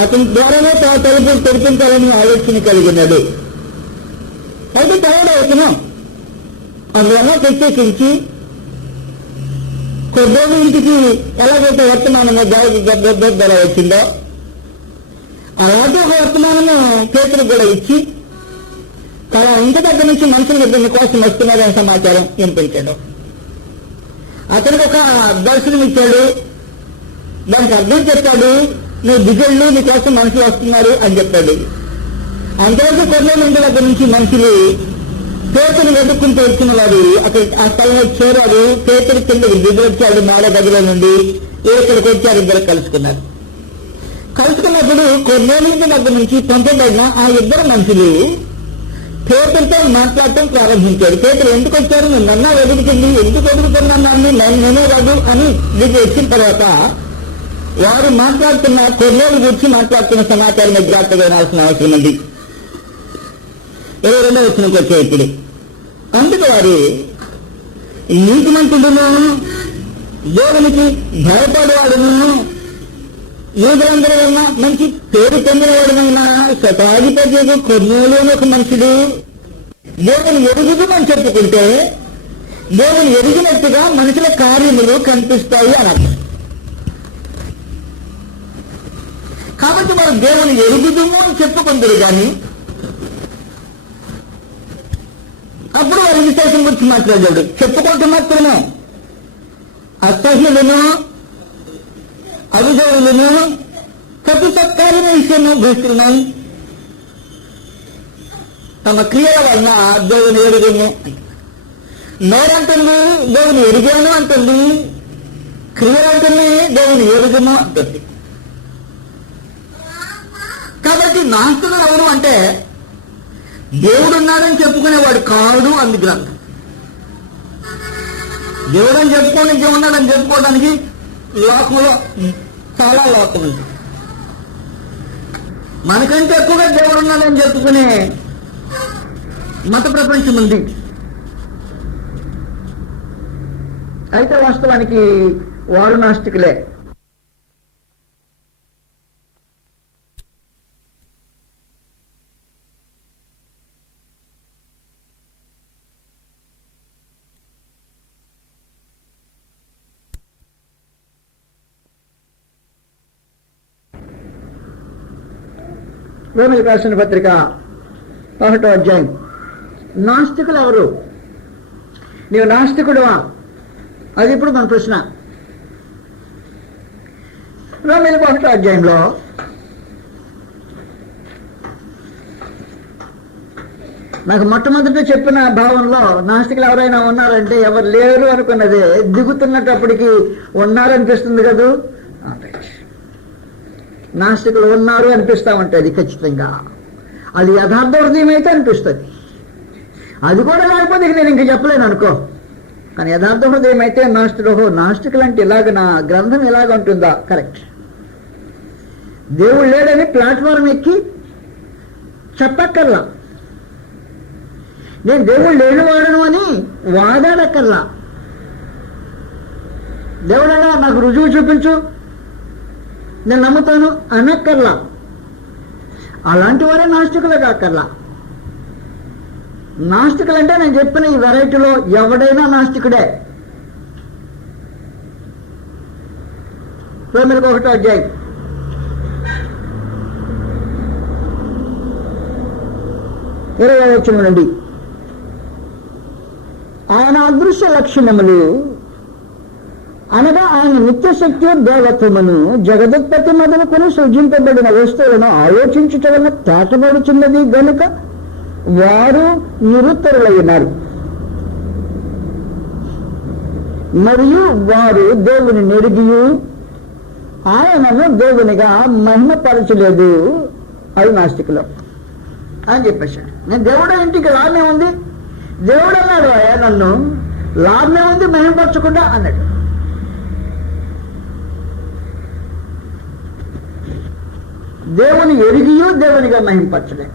అతని ద్వారానే తలుపులు తెరిపించాలని ఆలోచన కలిగినాడు. అయితే తయారవుతున్నాం అందువల్ల ప్రత్యేకించి కొద్ది ఇంటికి ఎలాగైతే వర్తమానము ధర వచ్చిందో అలాగే ఒక వర్తమానము పేతురు కూడా ఇచ్చి తన ఇంటి దగ్గర నుంచి మనుషుల దగ్గర కోసం వస్తున్నారనే సమాచారం వినిపించాడు. అతనికి ఒక దర్శనం ఇచ్చాడు. దానికి అర్థం చెప్పాడు. నువ్వు దిగళ్ళు నీ కోసం మనుషులు వస్తున్నారు అని చెప్పాడు. అంతవరకు కొద్ది ఇంటి దగ్గర నుంచి మనుషులు పేతురు వెతుక్కుంటూ వచ్చిన వారు అక్కడ ఆ స్థలంలో చేరారు. పేతురు కిందకి దిగొచ్చాడు మేడ గదిలో నుండి. ఇక్కడికి వచ్చారు. ఇద్దరు కలుసుకున్నప్పుడు కొన్నేళ్ళ దగ్గర నుంచి పంపబడిన ఆ ఇద్దరు మనుషులు పేతురుతో మాట్లాడటం ప్రారంభించారు. పేతురు ఎందుకు వచ్చారు? నువ్వు నన్నా వెతుకుతుంది, ఎందుకు వెతుకుతున్నాను నేనే కాదు అని దిగి వచ్చిన తర్వాత వారు మాట్లాడుతున్న కొన్నేళ్ళ గురించి మాట్లాడుతున్న సమాచారం జాగ్రత్తగా వినాల్సిన అవసరం ఉంది. 22వ వచనంకి వచ్చే ఇప్పుడు అందుకు వారు నీతిమంతుడును దేవునికి భయపడేవాడును యూదులందరి వలన మంచి పేరు పొందినవాడునైనా శతాధిపతి కొర్నేలి ఒక మనుషుడు దేవుని ఎరుగుదమని చెప్పుకుంటే దేవుని ఎరిగినట్టుగా మనుషుల కార్యములు కనిపిస్తాయి అని అర్థం. కాబట్టి మనం దేవుని ఎరుగుదుము అని చెప్పుకుందరు కానీ అప్పుడు వారి విశేషం గురించి మాట్లాడాడు. చెప్పుకుంటూ మాత్రమే అసహ్యులను, అవిధేయులను, ప్రతి సత్కార్యమైన విషయంలో భ్రష్టులను తమ క్రియల వలన దేవుని ఎరుగుము. నోరంటుంది దేవుని ఎరిగాను అంటుంది, క్రియలంటుంది దేవుని ఎరుగుము అంటుంది. కాబట్టి నాస్తికుడు ఎవరు అంటే దేవుడు ఉన్నాడని చెప్పుకునేవాడు కాదు అంది గ్రంథం. దేవుడు అని చెప్పుకోవడానికి ఉన్నాడని చెప్పుకోవడానికి లోకంలో చాలా లోకం ఉంది. మనకంటే ఎక్కువగా దేవుడు ఉన్నాడని చెప్పుకునే మత ప్రపంచం ఉంది. అయితే వాస్తవానికి వారు నాస్తికులే. రోమీయులకు రాసిన పత్రిక 1వ అధ్యాయం. నాస్తికులు ఎవరు? నీవు నాస్తికుడువా? అది ఇప్పుడు మన ప్రశ్న. రోమీయులకు 1వ అధ్యాయంలో నాకు మొట్టమొదట చెప్పిన భావంలో నాస్తికులు ఎవరైనా ఉన్నారంటే ఎవరు లేరు అనుకున్నదే దిగుతున్నప్పటికీ ఉన్నారనిపిస్తుంది కదూ. నాస్తికులు ఉన్నారు అనిపిస్తా ఉంటుంది. ఖచ్చితంగా అది యథార్థ హృదయం అయితే అనిపిస్తుంది. అది కూడా లేకపోతే నేను ఇంక చెప్పలేను అనుకో. కానీ యథార్థ హృదయం అయితే నాస్తికులు అంటే ఇలాగ నా గ్రంథం ఇలాగ ఉంటుందా? కరెక్ట్. దేవుడు లేడని ప్లాట్ఫారం ఎక్కి చెప్పక్కర్లా, నేను దేవుడు లేనివాడను అని వాదాడక్కర్లా. దేవుడన్నా నాకు రుజువు చూపించు, నేను నమ్ముతాను అనక్కర్లా. అలాంటి వారే నాస్తికులే కాకర్లా. నాస్తికులు అంటే నేను చెప్పిన ఈ వెరైటీలో ఎవడైనా నాస్తికుడే. రోమీయులకు 1వ అధ్యాయం 20వ వచనం నుండి, ఆయన అదృశ్య లక్షణములు అనగా ఆయన నిత్యశక్తి దేవత్వమును జగదుత్పత్తి మొదలుకొని సృజింపబడిన వస్తువులను ఆలోచించుట వలన తేటబడుచున్నది గనుక వారు నిరుత్తరులైనారు. మరియు వారు దేవుని నెరిగియు ఆయనను దేవునిగా మహిమపరచలేదు. అది నాస్తికులు అని చెప్పేశాడు. నేను దేవుడు ఇంటికి లాభమే ఉంది, దేవుడు అన్నాడు నన్ను లాభమే ఉంది మహిమపరచకుండా అన్నాడు. దేవుని ఎరిగియూ దేవునిగా మహింపరచలే.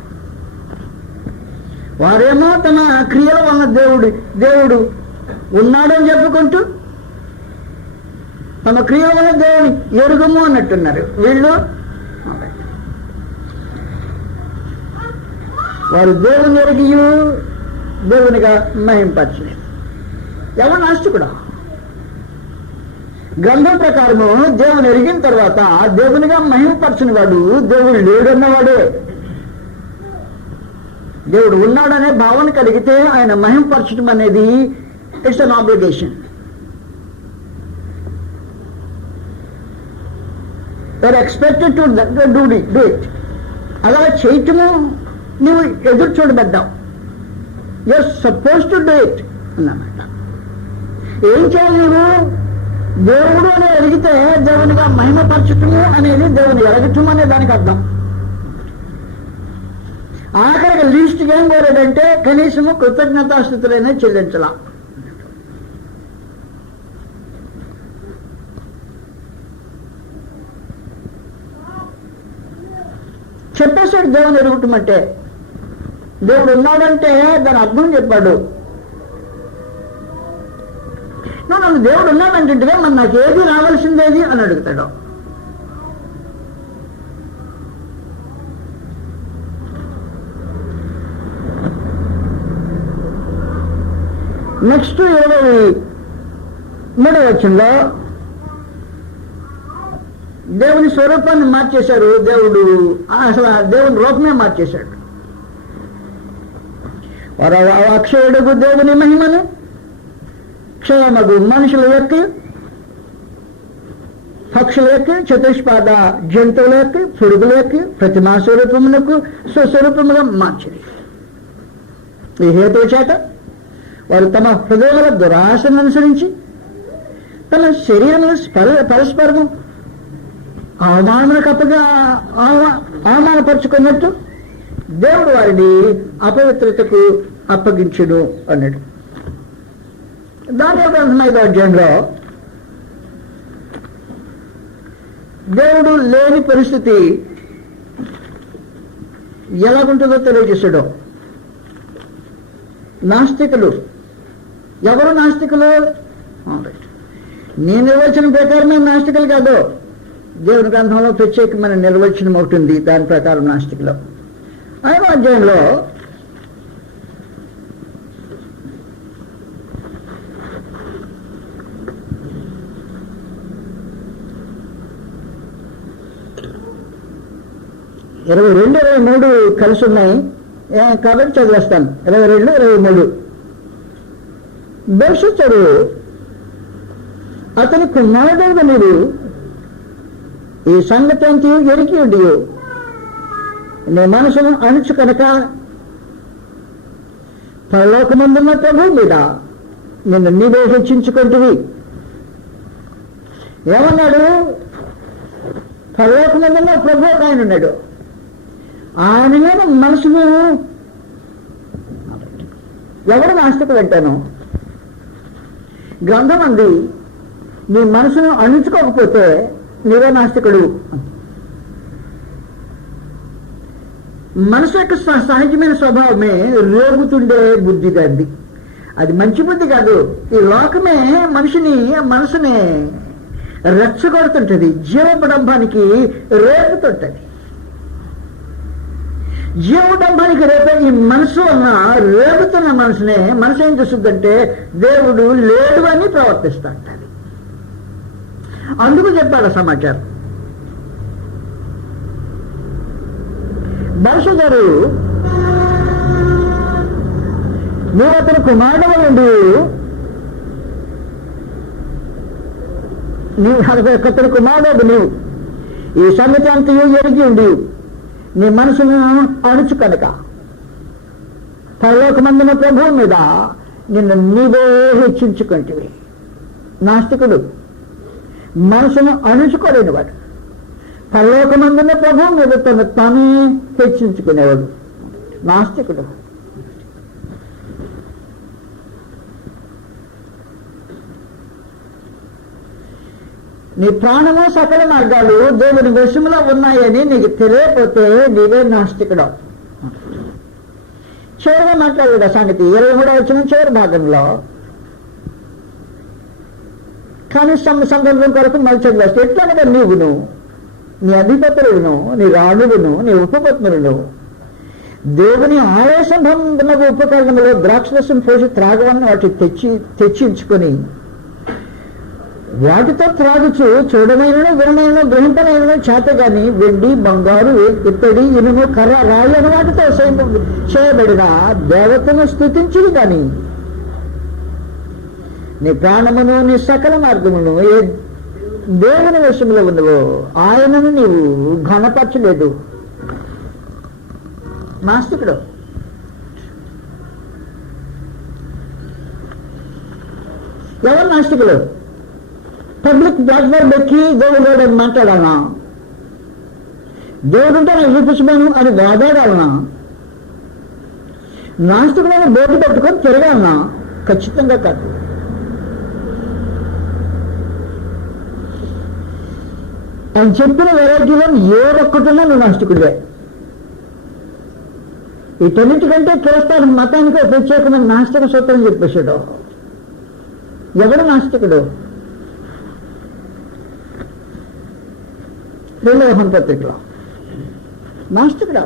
వారేమో తమ క్రియల వలన దేవుడు ఉన్నాడని చెప్పుకుంటూ తమ క్రియల వల్ల దేవుని ఎరుగుము అన్నట్టున్నారు. వీళ్ళు వారు దేవుని ఎరిగియూ దేవునిగా మహింపరచలేదు. ఎవరు నాస్తికుడా? గ్రంథం ప్రకారము దేవుని ఎరిగిన తర్వాత దేవునిగా మహిమపరచిన వాడు దేవుడు లేడన్నవాడే. దేవుడు ఉన్నాడనే భావన కలిగితే ఆయన మహిమపరచడం అనేది it's an obligation. You're expected to do it. అలా చేయటము నువ్వు ఎదురు చూడబడ్డావు. You're suppose to do it అన్నమాట. ఏం చేయాలి నువ్వు? దేవుడు అని ఎరిగితే దేవునిగా మహిమపరచటము అనేది దేవుని ఎరగటం అనే దానికి అర్థం. ఆఖరికి లీస్ట్ ఏం కోరాడంటే కనీసము కృతజ్ఞతాస్థుతులైనా చెల్లించాల. చెప్పేశాడు దేవుని ఎరుగుటం అంటే. దేవుడు ఉన్నాడంటే దాని అర్థం చెప్పాడు. నన్ను దేవుడు ఉన్నాడంటే మరి నాకు ఏది రావాల్సిందేది అని అడుగుతాడు. నెక్స్ట్ 23వ వచనంలో దేవుని స్వరూపాన్ని మార్చేశారు. దేవుడు అసలు దేవుని రూపమే మార్చేశాడు. వారు అక్షయుడుగు దేవుని మహిమను క్షయమగు మనుషుల యొక్క, పక్షుల యొక్క, చతుష్పాద జంతువుల యొక్క, పురుగుల యొక్క ప్రతిమా స్వరూపమునకు స్వస్వరూపముగా మార్చింది. ఈ హేతువు చేత వారు తమ హృదయముల దురాశను అనుసరించి తమ శరీరములు పరస్పరము అవమానపరుచుకున్నట్టు దేవుడు వారిని అపవిత్రతకు అప్పగించును అన్నాడు. దానియేలు గ్రంథం 5వ అధ్యాయంలో దేవుడు లేని పరిస్థితి ఎలాగుంటుందో తెలియజేశాడు. నాస్తికులు ఎవరు? నాస్తికులు నీ నిర్వచనం ప్రకారమే నాస్తికులు కాదు. దేవుని గ్రంథంలో ప్రత్యేకమైన నిర్వచనం ఒకటి ఉంది. దాని ప్రకారం నాస్తికులు 5వ అధ్యాయంలో ఇరవై 23 కలిసి ఉన్నాయి కాబట్టి చదివేస్తాను. 22, 23 బెల్షచ్చరు అతని కుమారుడైన మీరు ఈ సంగతి అంతా ఎరిగి ఉండి నీ మనసును అణుచు కనుక పరలోకమందున్న ప్రభు మీద నిన్ను నీవే హెచ్చించుకుంటువి. ఏమన్నాడు? పరలోకమందున్న ప్రభు ఒక ఆయన ఉన్నాడు. ఆయన మీద మనసును ఎవరు నాస్తికుడు అంటాను? గ్రంథం అంది నీ మనసును అణుచుకోకపోతే నీవే నాస్తికుడు. మనసు యొక్క సహజమైన స్వభావమే రేగుతుండే బుద్ధి దాన్ని. అది మంచి బుద్ధి కాదు. ఈ లోకమే మనసుని రెచ్చగొడుతుంటది, జీవపడంబానికి రేపుతుంటది. జీవడంబానికి రేపే ఈ మనసు అన్న రేపుతున్న మనసు ఏం చేస్తుందంటే దేవుడు లేడు అని ప్రవర్తిస్తూ ఉంటుంది. అందుకు చెప్పాడు సమాచారం. బెల్షచ్చరు నువ్వు అతని కుమారుడు ఉండి అతని కుమారుడు నీవు ఈ సంగతి అంతయు ఎరిగి ఉండి నీ మనసును అణుచు కనుక పరలోకమందున ప్రభువు మీద నిన్ను నీవే హెచ్చించుకుంటువి. నాస్తికుడు మనసును అణుచుకోలేని వాడు పరలోకమందున ప్రభువు మీద తను తానే హెచ్చించుకునేవాడు నాస్తికుడు. నీ ప్రాణము సకల మార్గాలు దేవుని వశములో ఉన్నాయని నీకు తెలియకపోతే నీవే నాస్తికుడు. చివరిగా మాట్లాడాడు సంగతి 23వ వచనం చివరి భాగంలో. కానీ సందర్భం కొరకు మళ్ళీ చదివేస్తే ఎట్లనగా నీవును నీ అధిపతులను నీ రాణులను నీ ఉపపత్నులను దేవుని ఆలయ సంబంధమైన ఉపకరణములో ద్రాక్షరసం పోసి త్రాగవన్న వాటి తెచ్చించుకొని వాటితో త్రాగుచు చూడమైనను వినమైనను గ్రహింపనైనను చేత గాని వెండి బంగారు ఇత్తడి ఇనుము కర్ర రాయి అని వాటితో చేయబడిన దేవతను స్తుతించుడు గాని నీ ప్రాణమును నీ సకల మార్గమును ఏ దేవుని వశంలో ఉన్నవో ఆయనను నీవు ఘనపరచలేదు. నాస్తికుడు. ఎవరు నాస్తికులు? పబ్లిక్ ప్లాట్ఫామ్ ఎక్కి దేవుడు అని మాట్లాడాలనా? దేవుడుంటే నాకు చూపించమను అని వాదాడాలనా? నాస్తికులను బోర్డు పెట్టుకొని తిరగాలనా? ఖచ్చితంగా కాదు. ఆయన చెప్పిన వెరైటీలో ఏదొక్కటున్నా నువ్వు నాస్తికుడే. వీటన్నిటికంటే క్రైస్తవ మతానికి ప్రత్యేకమైన నాస్తిక సూత్రం చెప్పేశాడు. ఎవడు నాస్తికుడు? 2వ యోహాను పత్రికలో నాస్తికుడు.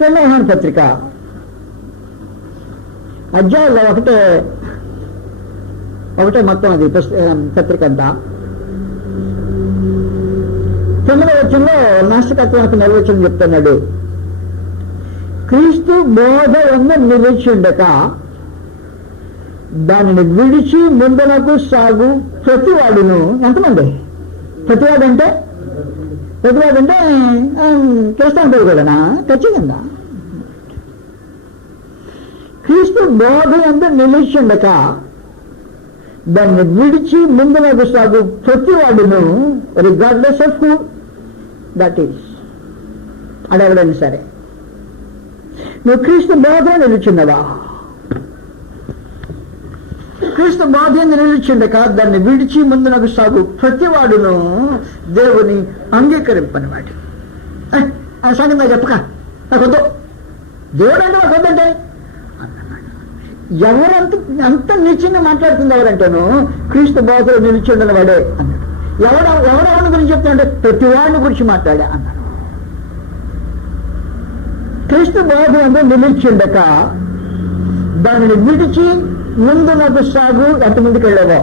రెండో యోహాను పత్రిక అధ్యాయంలో ఒకటే మొత్తం అది పత్రిక అంతా. 9వ వచనంలో నాస్తికత్వానికి నిర్వచనం చెప్తున్నాడు. క్రీస్తు బోధ యందు నిలిచుండక దానిని విడిచి ముందునకు సాగు ప్రతివాడును. ఎంతమంది ప్రతివాడంటే క్రిస్తాన్ పేరు కదనా? ఖచ్చితంగా క్రీస్తు బోధ యందు నిలిచుండక దాన్ని విడిచి ముందునకు సాగు ప్రతివాడును, regardless of who that is, అడగడని సరే. నువ్వు క్రీస్తు బోధ నిలుచున్నవా? క్రీస్తు బోధ నిలుచుండక దాన్ని విడిచి ముందునకు సాగు ప్రతివాడును దేవుని అంగీకరింపనివాడు. ఆ సంగతి చెప్పక నాకొద్దు, దేవుడు అంటే నాకు వద్దంటే అంత నిశ్చయంగా మాట్లాడుతుంది ఎవరంటేను క్రీస్తు బోధలో నిలిచిండని వాడే అన్నాడు. ఎవరెవరి గురించి చెప్తాడంటే ప్రతి వాడిని గురించి మాట్లాడా అన్నాడు. క్రీస్తు బోధ నిలిచిండక దానిని విడిచి ముందునకు సాగు. ఎంతమందికి వెళ్ళావో?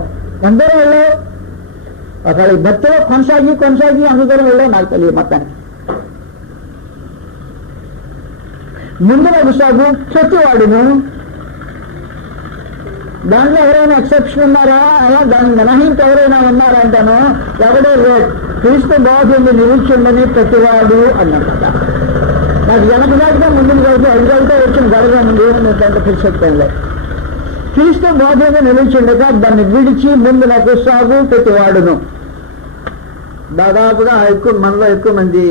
ఎందరూ వెళ్ళావు? ఒకవేళ భక్తిలో కొనసాగి అందరూ వెళ్ళావు, నాకు తెలియదు. మొత్తానికి ముందునకు సాగు ప్రతివాడును. దాంట్లో ఎవరైనా ఎక్సెప్షన్ ఉన్నారా? అలా దాన్ని మినహాయింపు ఎవరైనా ఉన్నారా అంటాను. ఎవడే క్రీస్తు బోధ నిలిచిండని ప్రతివాడు అన్నమాట. నాకు వెనకదాకా ముందుకు వెళ్తే ఐదుతో వచ్చిన గడగా ముందు దాంట్లో పిలిచెప్తానులే. క్రీస్తు బోధ నిలిచిండగా దాన్ని విడిచి ముందునకు సాగు ప్రతివాడును. దాదాపుగా మనలో ఎక్కువ మంది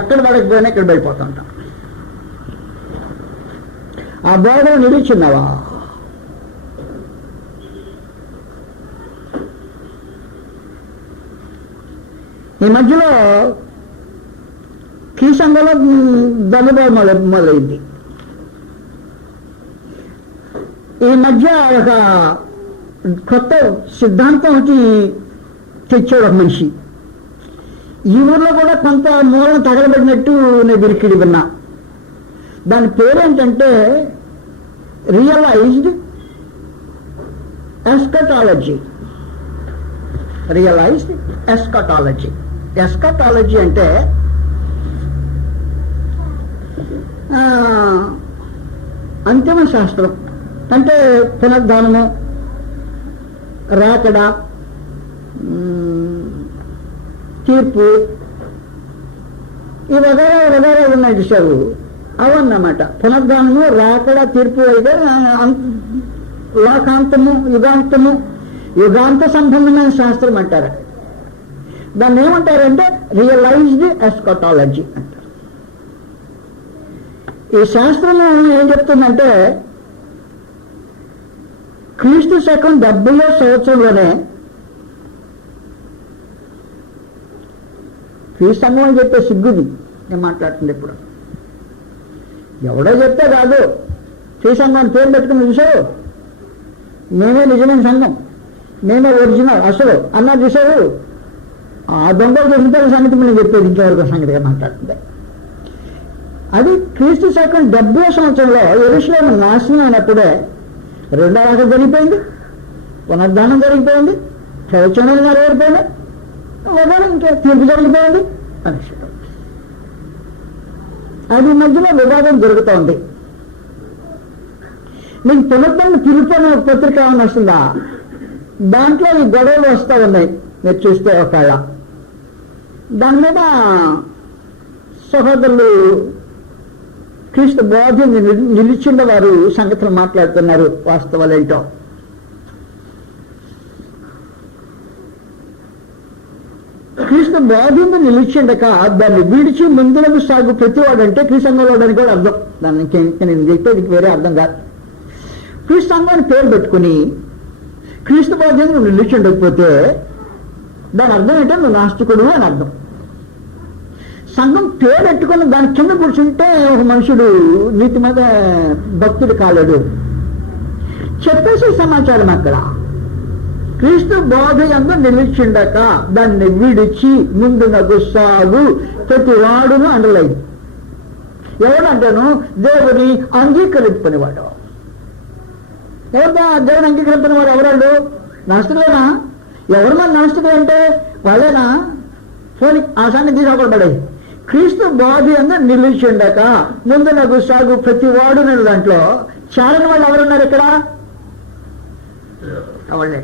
ఎక్కడ పడకపోయినా ఇక్కడ పడిపోతుంటాం. ఆ బోధ నిలిచిన్నావా? ఈ మధ్యలో కీసంగలో దళిబోధ మొదలైంది. ఈ మధ్య ఒక కొత్త సిద్ధాంతం వచ్చి తెచ్చాడు ఒక మనిషి. ఈ ఊర్లో కూడా కొంత మూలం తగలబడినట్టు నేను విరికిడి విన్నా. దాని పేరేంటంటే realized eschatology. Realized eschatology. Eschatology అంటే అంతిమ శాస్త్రం. అంటే పునర్ధానము, రాకడ, తీర్పు, ఈ వగేరా ఉన్నాయి చూసారు, అవన్నమాట. పునర్ధానము, రాకడ, తీర్పు అయితే లోకాంతము, యుగాంత సంబంధమైన శాస్త్రం అంటారు. దాన్ని ఏమంటారంటే రియలైజ్డ్ ఎస్కటాలజీ అంటారు. ఈ శాస్త్రం ఏం చెప్తుందంటే క్రీస్తు శకం 70వ సంవత్సరంలోనే క్రీస్తు సంఘం అని చెప్పే సిగ్గుది నేను మాట్లాడుతుంది. ఇప్పుడు ఎవడో చెప్తే కాదు, క్రీస్తు సంఘం అని పేరు పెట్టుకుని చూసావు, మేమే నిజమైన సంఘం, మేమే ఒరిజినల్ అసలు అన్నది చూసావు. ఆ దొంగలు దొరికిపోయిన సంగతి మనం చెప్పేది ఇంకెవరికి సంగతిగా మాట్లాడుతుంది. అది క్రీస్తు శకం 70వ సంవత్సరంలో యెరూషలేము నాశనం అయినప్పుడే రెండో రాకడ జరిగిపోయింది, పునర్ధానం జరిగిపోయింది, ప్రవచనాలు నెరవేరిపోయింది, ఇంకా తీర్పు జరిగిపోయింది అని. అది మధ్యలో వివాదం జరుగుతోంది. మీకు పునర్ధానం పిలుపు అనే పత్రిక ఏమైనా వస్తుందా? దాంట్లో ఈ గొడవలు వస్తూ ఉన్నాయి. మీరు చూస్తే ఒకవేళ దాని మీద సహోదరులు క్రీస్తు బోధ నిలిచిండ వారు సంగతులు మాట్లాడుతున్నారు. వాస్తవాలేంటో క్రీస్తు బోధ నిలిచిండక దాన్ని విడిచి ముందులకు సాగు ప్రతివాడు అంటే క్రీస్తు సంఘంలో అని కూడా అర్థం. దానికి నేను చెప్పేది వేరే అర్థం కాదు. క్రీస్తు సంఘాన్ని పేరు పెట్టుకుని క్రీస్తు బోధ నువ్వు నిలిచిండకపోతే దాని అర్థం ఏంటో నువ్వు నాస్తికుడు అని అర్థం. సంఘం పేరెట్టుకుని దాని కింద కూర్చుంటే ఒక మనుషుడు నీతి మీద భక్తుడు కాలేడు. చెప్పేసి సమాచారం అక్కడ క్రీస్తు బోధ యందు నిలిచిండక దాన్ని విడిచి ముందునకు సాగు ప్రతి వాడును అండర్లైన్. ఎవరంటాను? దేవుని అంగీకరింపనివాడు. ఎవరు దేవుని అంగీకరింపనివాడు? ఎవరాళ్ళు? నాస్తికులేనా? ఎవరు మన నాస్తికులు అంటే వాళ్ళేనా? పోనీ ఆ సంగతి తీసుకోబడే క్రీస్తు బాధి అందరూ నిలిచిండక ముందు నాకు సాగు ప్రతి వాడు నేను దాంట్లో చాలని వాళ్ళు ఎవరున్నారు ఇక్కడ? వాళ్ళే.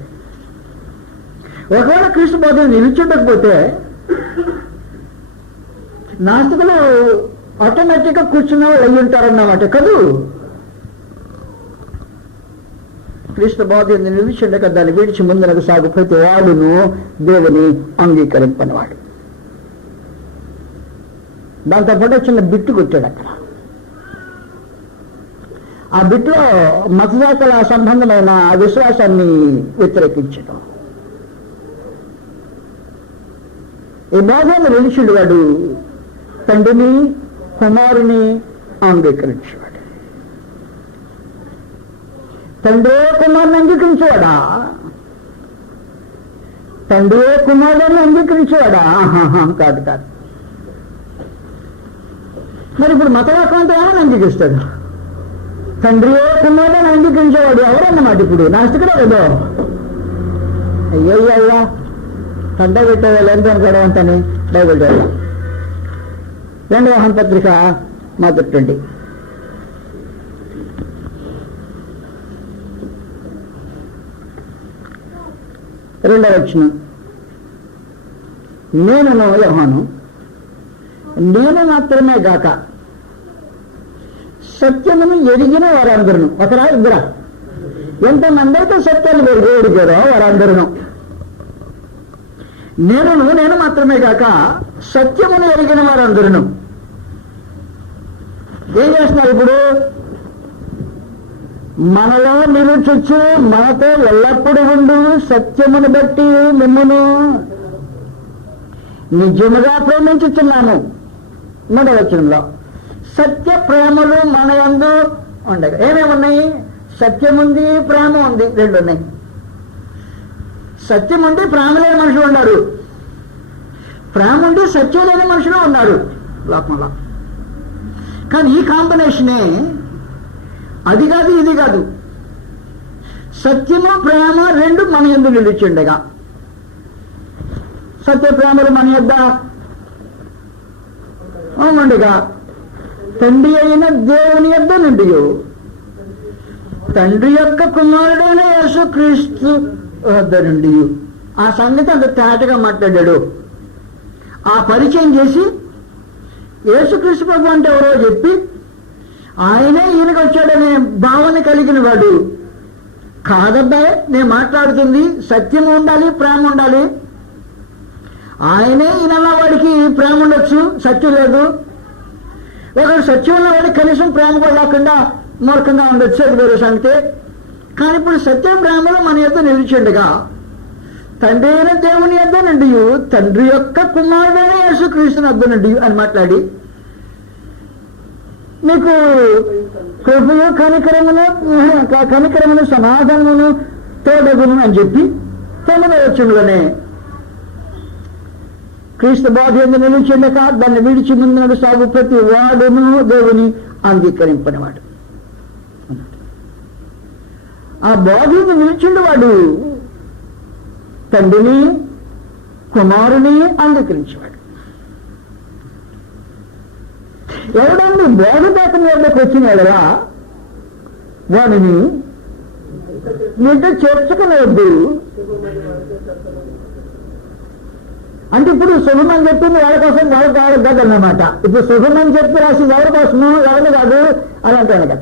ఒకవేళ క్రీస్తు బాధ నిలిచిండకపోతే నాస్తికులు ఆటోమేటిక్గా కూర్చున్న వాళ్ళు అయ్యి ఉంటారన్నమాట కదూ. క్రీస్తు బాధ నిలిచిండక దాన్ని విడిచి ముందునకు సాగు ప్రతి వాడును దేవుని అంగీకరింపనివాడు. దాంతో పాటు చిన్న బిట్టు కొట్టాడు అక్కడ. ఆ బిట్లో మతజాతల సంబంధమైన విశ్వాసాన్ని వ్యతిరేకించడం. ఈ బాధను విడిచిండు వాడు తండ్రిని కుమారుని అంగీకరించేవాడు. తండ్రి కుమారుని అంగీకరించేవాడా? తండ్రి కుమారుని అంగీకరించేవాడా? కాదు కాదు. మరి ఇప్పుడు మతవాకంతో ఏమని అంగీకరిస్తాడు? తండ్రి కుమారుని అంగీకరించేవాడు ఎవరన్నమాట ఇప్పుడు? నాస్తికుడే కదా. అయ్యయ్యా తండ్రి పెట్టేవాళ్ళు ఎంత అనుకోవడం అంతని బైబిల్ చదవాలి. 2వ యోహాను పత్రిక మొదటి 2వ వచనం. నేనును యోహాను నేను మాత్రమే గాక సత్యమును ఎరిగిన వారందరూ. ఒకరా ఇద్దరా? ఎంతమంది అయితే సత్యాన్ని ఎరిగారో వారందరూ. నేను మాత్రమే కాక సత్యమును ఎరిగిన వారందరూ ఏం చేస్తున్నారు ఇప్పుడు? మనలో నిలుచొచ్చు మనతో ఎల్లప్పుడూ ఉండు సత్యమును బట్టి మిమ్మును నిజముగా ప్రేమించుచున్నాను. 3వ వచనంలో సత్య ప్రేమలు మన యందు ఉండగా ఏమేమున్నాయి? సత్యం ఉంది, ప్రేమ ఉంది, 2 ఉన్నాయి. సత్యం ఉండి ప్రేమ లేని మనుషులు ఉన్నారు, ప్రేమ ఉండి సత్యం లేని మనుషులు ఉన్నారు లోకంలో. కానీ ఈ కాంబినేషనే అది కాదు ఇది కాదు. సత్యము ప్రేమ 2 మన యందు నిలిచిండగా. సత్య ప్రేమలు మన యొద్ద ఉండగా తండ్రి అయిన దేవుని యొద్ద నుండి తండ్రి యొక్క కుమారుడైన యేసుక్రీస్తు వద్ద నుండి. ఆ సంగతి అంత తేటగా మాట్లాడాడు. ఆ పరిచయం చేసి యేసుక్రీస్తు ప్రభు అంటే ఎవరో చెప్పి ఆయనే ఈయనకు వచ్చాడనే భావన కలిగిన వాడు కాదబ్బాయి, నేను మాట్లాడుతుంది సత్యం ఉండాలి, ప్రేమ ఉండాలి. ఆయనే ఈయనలా వాడికి ప్రేమ ఉండొచ్చు, సత్యం లేదు. ఒకడు సత్యం ఉన్న వాడికి కనీసం ప్రేమ కూడా లేకుండా మూర్ఖంగా ఉండొచ్చు, అది వేరే సంగతి. కానీ ఇప్పుడు సత్యం ప్రేమలో మన యొద్ద నిలిచిండగా తండ్రి అయిన దేవుని యొద్ద నుండి తండ్రి యొక్క కుమారుడైన యేసుక్రీస్తుని వద్ద నుండి అని మాట్లాడి మీకు కృపయు కనికరమును సమాధానమును తోడగును అని చెప్పి 9వ వచనంలోనే క్రీస్తు బాధ ఎందు నిలిచిండక దాన్ని విడిచి ముందు సాగు ప్రతి వాడును దేవుని అంగీకరింపనివాడు. ఆ బాధ ఎందు నిలిచిండు వాడు తండ్రిని కుమారుని అంగీకరించేవాడు. ఎవడండి బోధపేతం వద్దకు వచ్చినాడలా వాడిని మీతో చేర్చుకునేవద్దు. అంటే ఇప్పుడు శుభమని చెప్పింది వాళ్ళ కోసం వాళ్ళకి వాళ్ళకి కాదన్నమాట. ఇప్పుడు శుభమని చెప్పి రాసింది ఎవరి కోసము, ఎవరిని కాదు అని అంటాను కదా.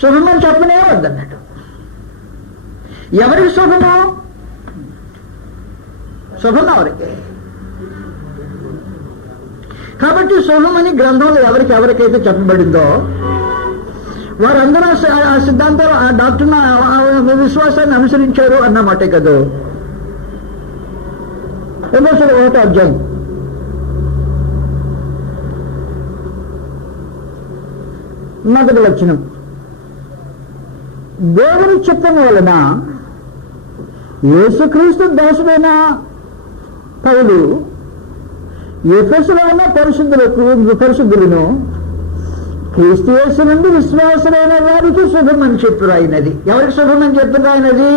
శుభమని చెప్పనే వద్దన్నట్టు. ఎవరికి శుభము? శుభం ఎవరికి? కాబట్టి శుభమని గ్రంథంలో ఎవరికైతే చెప్పబడిందో వారందరూ ఆ సిద్ధాంతాలు ఆ డాక్టర్ విశ్వాసాన్ని అనుసరించారు అన్నమాట కదా. ఎమోషన్ 1వ అధ్యాయం మొదటి వచనం. దేవుని చిత్తం వలన యేసుక్రీస్తు దాసుడైన పౌలు ఎఫెసులో ఉన్న పరిశుద్ధులను క్రీస్తు యేసు నుండి విశ్వాసులైన వారికి శుభమని చెప్పి రాయినది. ఎవరికి శుభమని చెప్పి రాయినది?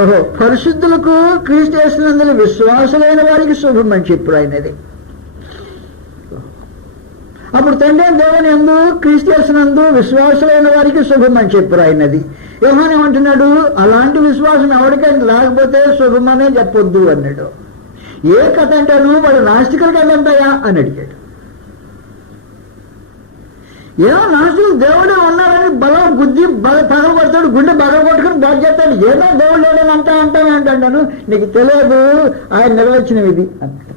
ఓహో, పరిశుద్ధులకు క్రీస్తు యేసు నందు విశ్వాసులైన వారికి శుభమని చెప్పి రాయినది. అప్పుడు తండ్రి దేవుని యందు క్రీస్తు యేసు నందు విశ్వాసులైన వారికి శుభమని చెప్పి రాయినది. యోహాను ఏమంటున్నాడు? అలాంటి విశ్వాసం ఎవరికైనా లేకపోతే శుభమనే చెప్పొద్దు అన్నాడు. ఏ కథ అంటాను? వాడు నాస్తికుల కథ అంటాయా అని అడిగాడు. ఏమో నాస్తికులు దేవుడే ఉన్నారని బలం గుద్ది పగలగొడతాడు, గుండె పగలగొట్టుకుని బాగు చేస్తాడు. ఏదో దేవుడు లేడని అంటాను అంటాను. నీకు తెలియదు, ఆయన నిర్వచనం ఇది అన్నాడు.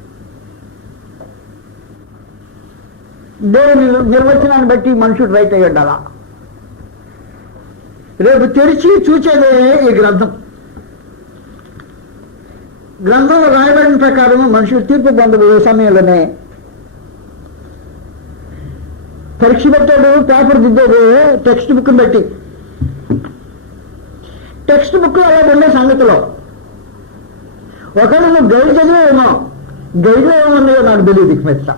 దేవుని నిర్వచనాన్ని బట్టి మనుషుడు రైట్ అయ్యి ఉండాలా. రేపు తెరిచి చూచేదే ఈ గ్రంథం. గ్రంథంలో రాయబడిన ప్రకారం మనుషులు తీర్పు పొందబోయే సమయంలోనే పరీక్ష పెట్టాడు, పేపర్ దిద్దాడు టెక్స్ట్ బుక్ బట్టి. టెక్స్ట్ బుక్ అలా ఉండే సంగతిలో ఒకళ్ళు నువ్వు గైడ్ చదివేమో, గైడ్లో ఏమున్నాయో నాకు తెలియదు. ఇక మెచ్చ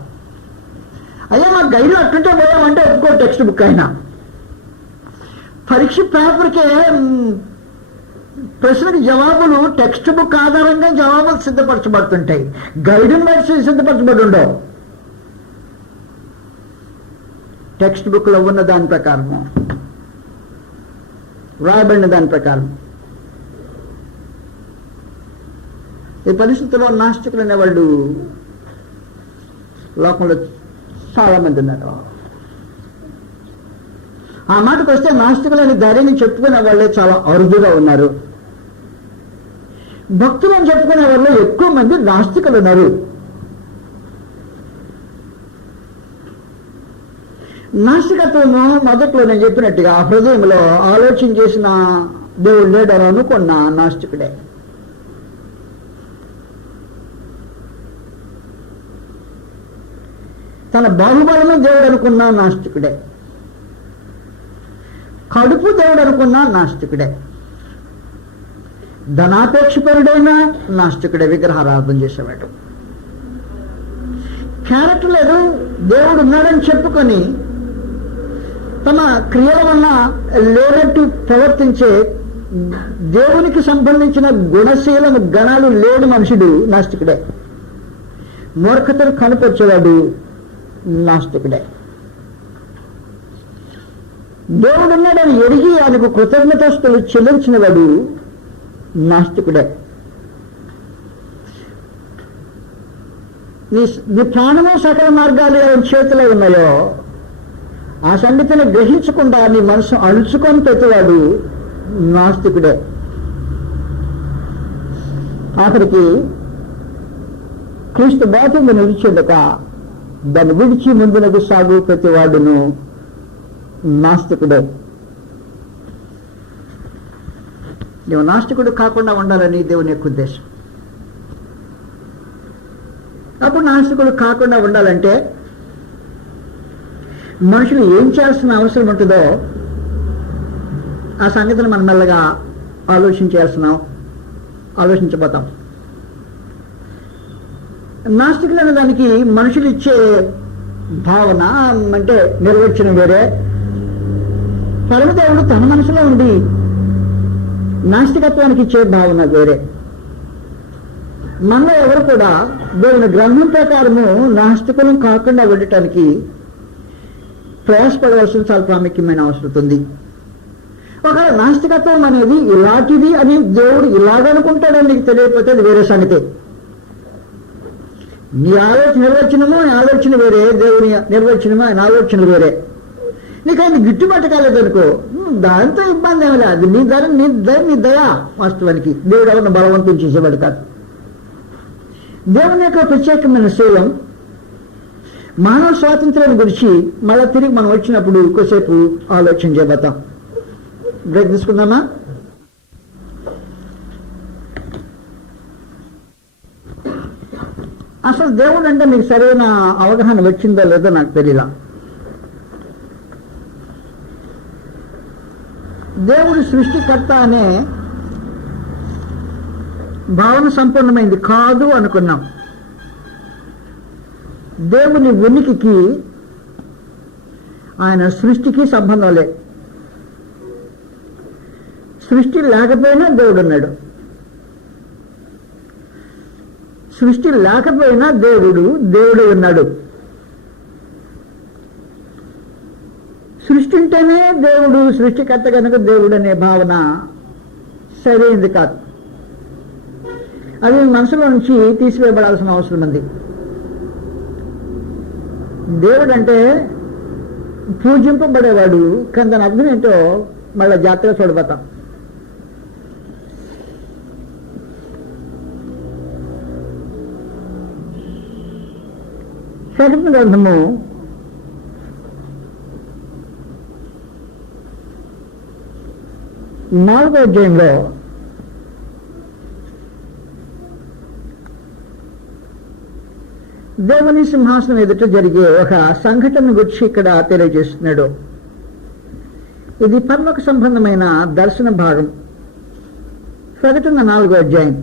అయ్యా మా గైడ్లో అట్టుంటే పోయామంటే ఒప్పుకో టెక్స్ట్ బుక్ అయినా. పరీక్ష పేపర్కే ప్రశ్నకి జవాబులు టెక్స్ట్ బుక్ ఆధారంగా జవాబులు సిద్ధపరచబడుతుంటాయి, గైడుని బట్టి సిద్ధపరచబడి ఉండవు. టెక్స్ట్ బుక్లో ఉన్న దాని ప్రకారము, రాయబడిన దాని ప్రకారం. ఈ పరిస్థితుల్లో నాస్తికులు అనేవాళ్ళు లోకంలో చాలా మంది ఉన్నారు. ఆ మాటకు వస్తే నాస్తికులని ధైర్యం చెప్పుకునే వాళ్ళే చాలా అరుదుగా ఉన్నారు. భక్తులని చెప్పుకునే వాళ్ళు ఎక్కువ మంది నాస్తికులు ఉన్నారు. నాస్తికత్వము మొదట్లో నేను చెప్పినట్టుగా హృదయంలో ఆలోచన చేసిన దేవుడు లేడని అనుకున్న నాస్తికుడే. తన బాహుబలమే దేవుడు అనుకున్న నాస్తికుడే. కడుపు దేవుడు అనుకున్న నాస్తికుడే. ధనాపేక్షపరుడైన నాస్తికుడే, విగ్రహారాధన చేసేవాడు. క్యారెక్టర్ లేదు, దేవుడు ఉన్నాడని చెప్పుకొని తమ క్రియల వల్ల లేనట్టు ప్రవర్తించే దేవునికి సంబంధించిన గుణశీలం గణాలు లేని మనుషుడు నాస్తికుడే. మూర్ఖతను కనపరిచేవాడు నాస్తికుడే. దేవుడున్నాడని ఎరిగి ఆయనకు కృతజ్ఞతస్తులు చెల్లించిన వాడు నాస్తికుడే. నీ ప్రాణము సకల మార్గాలు ఎవరి చేతిలో ఉన్నాయో ఆ సంగతిని గ్రహించకుండా నీ మనసు అణుచుకొని పెట్టేవాడు నాస్తికుడే. ఆఖరికి క్రీస్తు బాధ్యత నిలిచేదక దాన్ని విడిచి ముందునకు సాగు ప్రతివాడును నాస్తికుడే. నువ్వు నాస్తికుడు కాకుండా ఉండాలని దేవుని యొక్క ఉద్దేశం. అప్పుడు నాస్తికుడు కాకుండా ఉండాలంటే మనుషులు ఏం చేయాల్సిన అవసరం ఉంటుందో ఆ సంగతిని మనం మెల్లగా ఆలోచించబోతాం. నాస్తికులు అనే దానికి మనుషులు ఇచ్చే భావన అంటే నిర్వచనం వేరే, పరమదేవుడు తన మనసులో ఉండి నాస్తికత్వానికి ఇచ్చే భావన వేరే. మనలో ఎవరు కూడా దేవుని గ్రంథం ప్రకారము నాస్తికులం కాకుండా ఉండటానికి ప్రయాసపడవలసిన చాలా ప్రాముఖ్యమైన అవసరం ఉంది. ఒకవేళ నాస్తికత్వం అనేది ఇలాంటిది అని దేవుడు ఇలాగనుకుంటాడని నీకు తెలియకపోతే అది వేరే సంగతే. నీ నిర్వచనము ఆయన ఆలోచన వేరే, దేవుని నిర్వచనము ఆయన ఆలోచనలు వేరే. నీకు ఆయన గిట్టుబాటు కాలేదనుకో, దాంతో ఇబ్బంది ఏమి లేదు. నీ దయ వాస్తవానికి దేవుడు ఎవరిని బలవంతం చేసేవాడు కాదు. దేవుని యొక్క ప్రత్యేకమైన శీలం మానవ స్వాతంత్ర్యం గురించి మళ్ళా తిరిగి మనం వచ్చినప్పుడు కొద్దిసేపు ఆలోచన చేయబోతాం. బ్రేక్ తీసుకుందామా? అసలు దేవుడు అంటే మీకు సరైన అవగాహన వచ్చిందో లేదో నాకు తెలియలా. దేవుడు సృష్టికర్త అనే భావన సంపూర్ణమైంది కాదు అనుకున్నాం. దేవుని ఉనికికి ఆయన సృష్టికి సంబంధం లేదు. సృష్టి లేకపోయినా దేవుడు ఉన్నాడు, సృష్టి లేకపోయినా దేవుడు ఉన్నాడు. సృష్టి ఉంటేనే దేవుడు సృష్టికర్త కనుక దేవుడు అనే భావన సరైనది కాదు. అది మనసులో నుంచి తీసివేయబడాల్సిన అవసరం ఉంది. దేవుడు అంటే పూజింపబడేవాడు, కానీ దాని అర్థం ఏంటో మళ్ళీ జాగ్రత్తగా చూడబోతాం. ప్రకటన గ్రంథము 4వ అధ్యాయంలో దేవుని సింహాసనం ఎదుట జరిగే ఒక సంఘటన గురించి ఇక్కడ తెలియజేస్తున్నాడు. ఇది పరలోక సంబంధమైన దర్శన భాగం. ప్రకటన 4వ అధ్యాయం.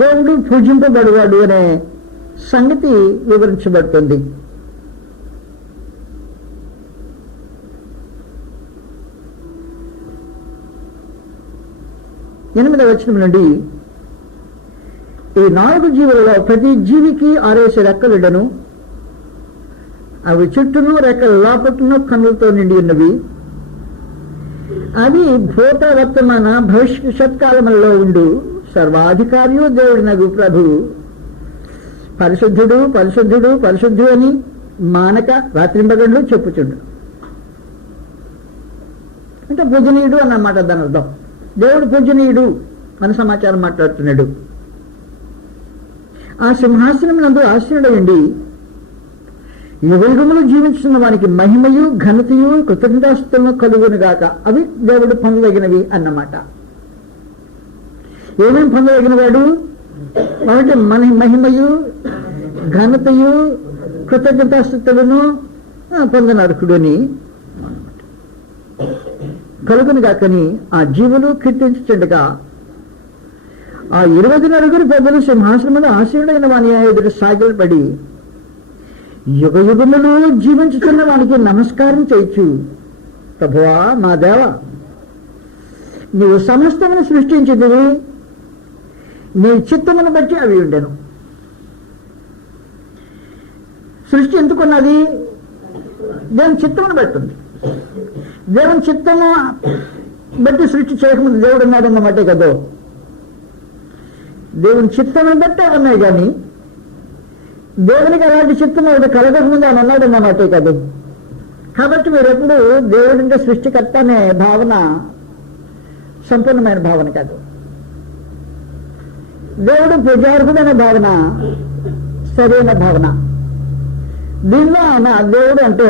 దేవుడు పూజింపబడువాడు అనే సంగతి వివరించబడుతుంది. 8వ వచనం నుండి, ఈ 4 జీవులలో ప్రతి జీవికి 6 రెక్కలుడను, అవి చుట్టూను రెక్కల లోపట్టును కన్నులతో నిండి ఉన్నవి. అవి భూత వర్తమాన భవిష్యత్కాలములలో ఉండు సర్వాధికారియు దేవుడినగు ప్రభు పరిశుద్ధుడు పరిశుద్ధుడు పరిశుద్ధు అని మానక రాత్రింబగళ్ళు చెప్పుచుండు. అంటే పూజనీయుడు అన్నమాట దాని అర్థం. దేవుడు పూజనీయుడు అని సమాచారం మాట్లాడుతున్నాడు. ఆ సింహాసనం నందు ఆశ్రయుడయండి యుగయుగములు జీవించుతున్న వానికి మహిమయు ఘనతయు కృతజ్ఞతాస్తులను కలుగునుగాక. అవి దేవుడు పొందదగినవి అన్నమాట. ఏమేమి పొందదగిన వాడు? కాబట్టి మహిమయు ఘనతయు కృతజ్ఞతాస్తులను పొందనర్హుడు అని కలుగునుగాకని ఆ జీవులు కీర్తించుచుండగా ఆ 24 పెద్దలు సింహాసనం మీద ఆశీనుడైన వాని ఎదుట సాగిలపడి యుగయుగములు జీవించుతున్న వానికి నమస్కారం చేయొచ్చు. ప్రభువా మా దేవ, నీవు సమస్తమును సృష్టించితివి, నీ చిత్తమును బట్టి అవి ఉండెను. సృష్టి ఎందుకున్నది? దేవుని చిత్తమును బట్టి ఉంది. దేవుని చిత్తము బట్టి సృష్టి చేయకముందు దేవుడు ఉన్నాడన్నమాటే కదా. దేవుని చిత్తమును బట్టి ఉన్నాయి, కానీ దేవునికి అలాంటి చిత్తం ఒకటి కలగకముందు ఆయన ఉన్నాడన్నమాటే కదా. కాబట్టి మీరు ఎప్పుడు దేవుడంటే సృష్టికర్త అనే భావన సంపూర్ణమైన భావన కాదు. దేవుడు పూజార్హుడు అనే భావన సరైన భావన. దీనిలో ఆయన దేవుడు అంటే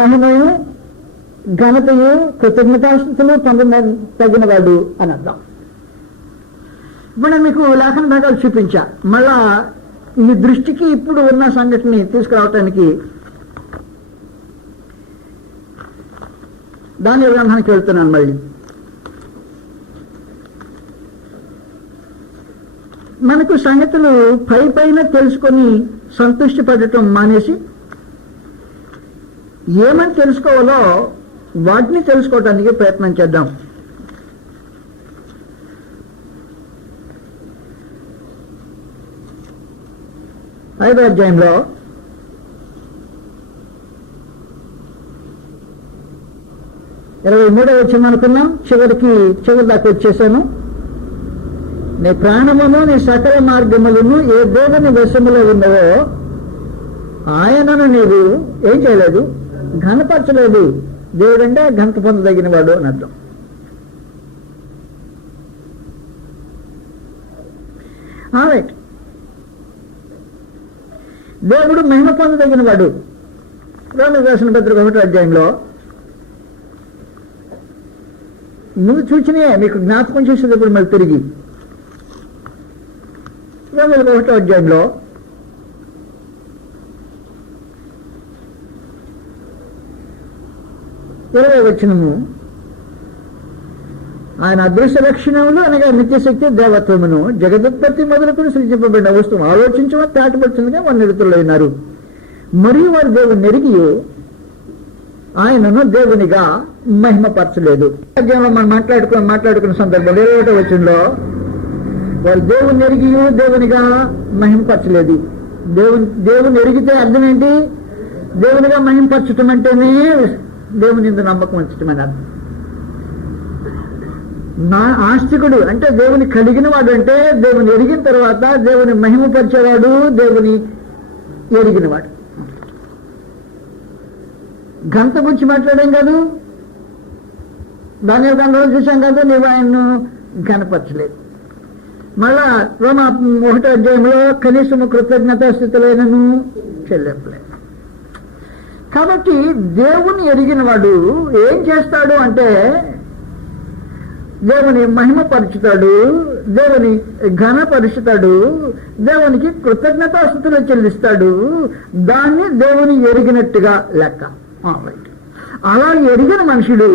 మహిమయు ఘనతయు కృతజ్ఞతాస్తుతులు తగిన వాడు అని అర్థం. ఇప్పుడు నేను మీకు లేఖన భాగాలు చూపించా. మళ్ళా ఈ దృష్టికి ఇప్పుడు ఉన్న సంఘటనని తీసుకురావటానికి దాని గ్రంథానికి వెళ్తున్నాను. మళ్ళీ మనకు సంగతులు పైన తెలుసుకొని సంతృష్టి పడటం మానేసి ఏమని తెలుసుకోవాలో వాటిని తెలుసుకోవటానికి ప్రయత్నం చేద్దాం. ఐదవ అధ్యాయంలో 23వ వచనం అనుకున్నాం. చివరి దాకా వచ్చేసాను. నీ ప్రాణమును నీ సకల మార్గములను ఏ దేవుని వశములో ఉన్నవో ఆయనను నీవు ఏం చేయలేదు, ఘనపరచలేదు. దేవుడంటే ఘనత పొందదగిన వాడు అని అర్థం. రైట్. దేవుడు మహిమ పొందదగిన వాడు. రోమీయులకు రాసిన పత్రిక 1వ అధ్యాయంలో ముందు చూచినే మీకు జ్ఞాపకం చేసేటప్పుడు మళ్ళీ తిరిగి రోమీయులకు 1వ అధ్యాయంలో 20వ వచనము, ఆయన అదృశ్య లక్షణములు అనగా నిత్యశక్తి దేవత్వమును జగదుత్పత్తి మొదలుకొని సృజింపబడిన వస్తువు ఆలోచించమని దాటపడుతుందిగా వారు నిరుతులైనారు. మరియు వారు దేవుని ఎరిగి ఆయనను దేవునిగా మహిమపరచలేదు. మనం మాట్లాడుకున్న సందర్భంలో 21వ వచనంలో వారు దేవుని ఎరిగి దేవునిగా మహిమపరచలేదు. దేవుని ఎరిగితే అర్థం ఏంటి? దేవునిగా మహిమపరచటం అంటేనే దేవుని యందు నమ్మకం ఉంచటం అని అర్థం. ఆస్తికుడు అంటే దేవుని కలిగిన వాడు, అంటే దేవుని ఎరిగిన తర్వాత దేవుని మహిమపరిచేవాడు, దేవుని ఎరిగినవాడు. గంట గురించి మాట్లాడాం కాదు, దాని గంటలో చూసాం కాదు, నీవు ఆయన్ను గణపరచలేదు. మళ్ళా రోమా 1వ అధ్యాయంలో కనీసము కృతజ్ఞతాస్థితులైనను చెల్లింపలేదు. కాబట్టి దేవుని ఎరిగిన వాడు ఏం చేస్తాడు అంటే దేవుని మహిమపరుచుతాడు, దేవుని ఘనపరుచుతాడు, దేవునికి కృతజ్ఞతాస్థుతులు చెల్లిస్తాడు. దాన్ని దేవుని ఎరిగినట్టుగా లెక్క. అలా ఎరిగిన మనుషుడు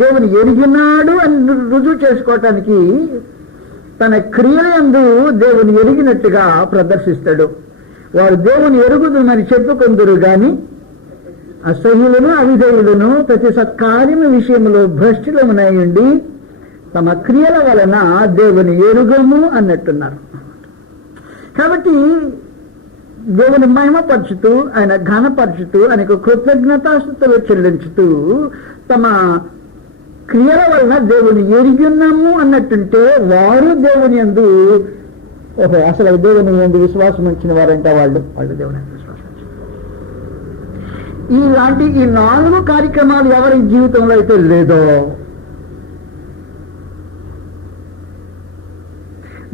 దేవుని ఎరిగినాడు అని రుజువు చేసుకోవటానికి తన క్రియలందు దేవుని ఎరిగినట్టుగా ప్రదర్శిస్తాడు. వారు దేవుని ఎరుగుదమని చెప్పుకొందురు గాని అసహ్యులను అవిధేయులను ప్రతి సత్కార్యము విషయంలో భ్రష్టులమునయుండి తమ క్రియల వలన దేవుని ఎరుగము అన్నట్టున్నారు. కాబట్టి దేవుని మహిమపరచుతూ, ఆయన ఘనపరచుతూ, ఆయనకు కృతజ్ఞతాస్తుతులు చెల్లించుతూ తమ క్రియల వలన దేవుని ఎరిగి ఉన్నాము అన్నట్టుంటే వారు దేవుని యందు అసలు దేవుని యందు విశ్వాసం ఉంచిన వారంటే వాళ్ళు దేవుని యందు విశ్వాసం ఉంచిన. ఇలాంటి ఈ 4 కార్యక్రమాలు ఎవరి జీవితంలో అయితే లేదో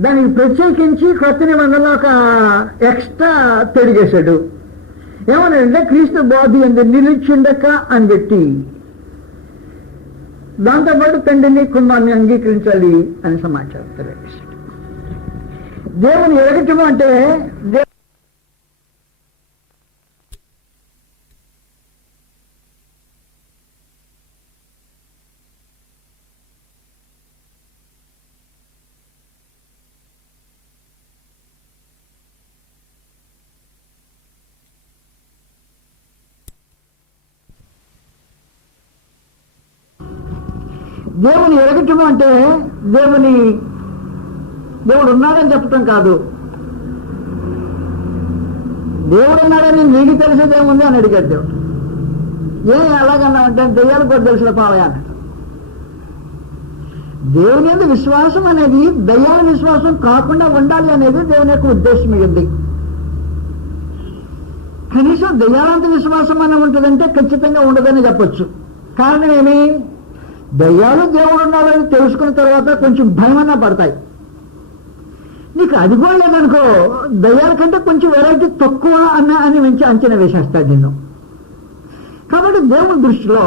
దానికి ప్రత్యేకించి కొత్త నిబంధనలో ఒక ఎక్స్ట్రా తొడిగేశాడు. ఏమన్నాడంటే క్రీస్తు బోధి అందు నిలిచిండక అని పెట్టి దాంతోపాటు తండ్రిని కుమార్ని అంగీకరించాలి అని సమాచారం తెలియజేశాడు. దేవుని ఎరగటము అంటే దేవుని ఎరగటము అంటే దేవుడు ఉన్నాడని చెప్పటం కాదు. దేవుడు ఉన్నాడని నీకు తెలిసేదేముంది అని అడిగాడు దేవుడు. ఎలాగన్నామంటే దెయ్యాలకు కూడా తెలిసిన పావయా అన్నాడు. దేవుని యొక్క విశ్వాసం అనేది దయ్యాల విశ్వాసం కాకుండా ఉండాలి అనేది దేవుని యొక్క ఉద్దేశం ఉంది. కనీసం దయ్యాలంత విశ్వాసం అనే ఉంటుందంటే ఖచ్చితంగా ఉండదని చెప్పొచ్చు. కారణం ఏమి? దయ్యాలు దేవుడు ఉన్నాడని తెలుసుకున్న తర్వాత కొంచెం భయమన్నా పడతాయి. నీకు అది కూడా లేదనుకో, దయ్యాల కంటే కొంచెం వెరైటీ తక్కువ అని మంచి అంచనా వేసేస్తాడు నిన్ను. కాబట్టి దేవుని దృష్టిలో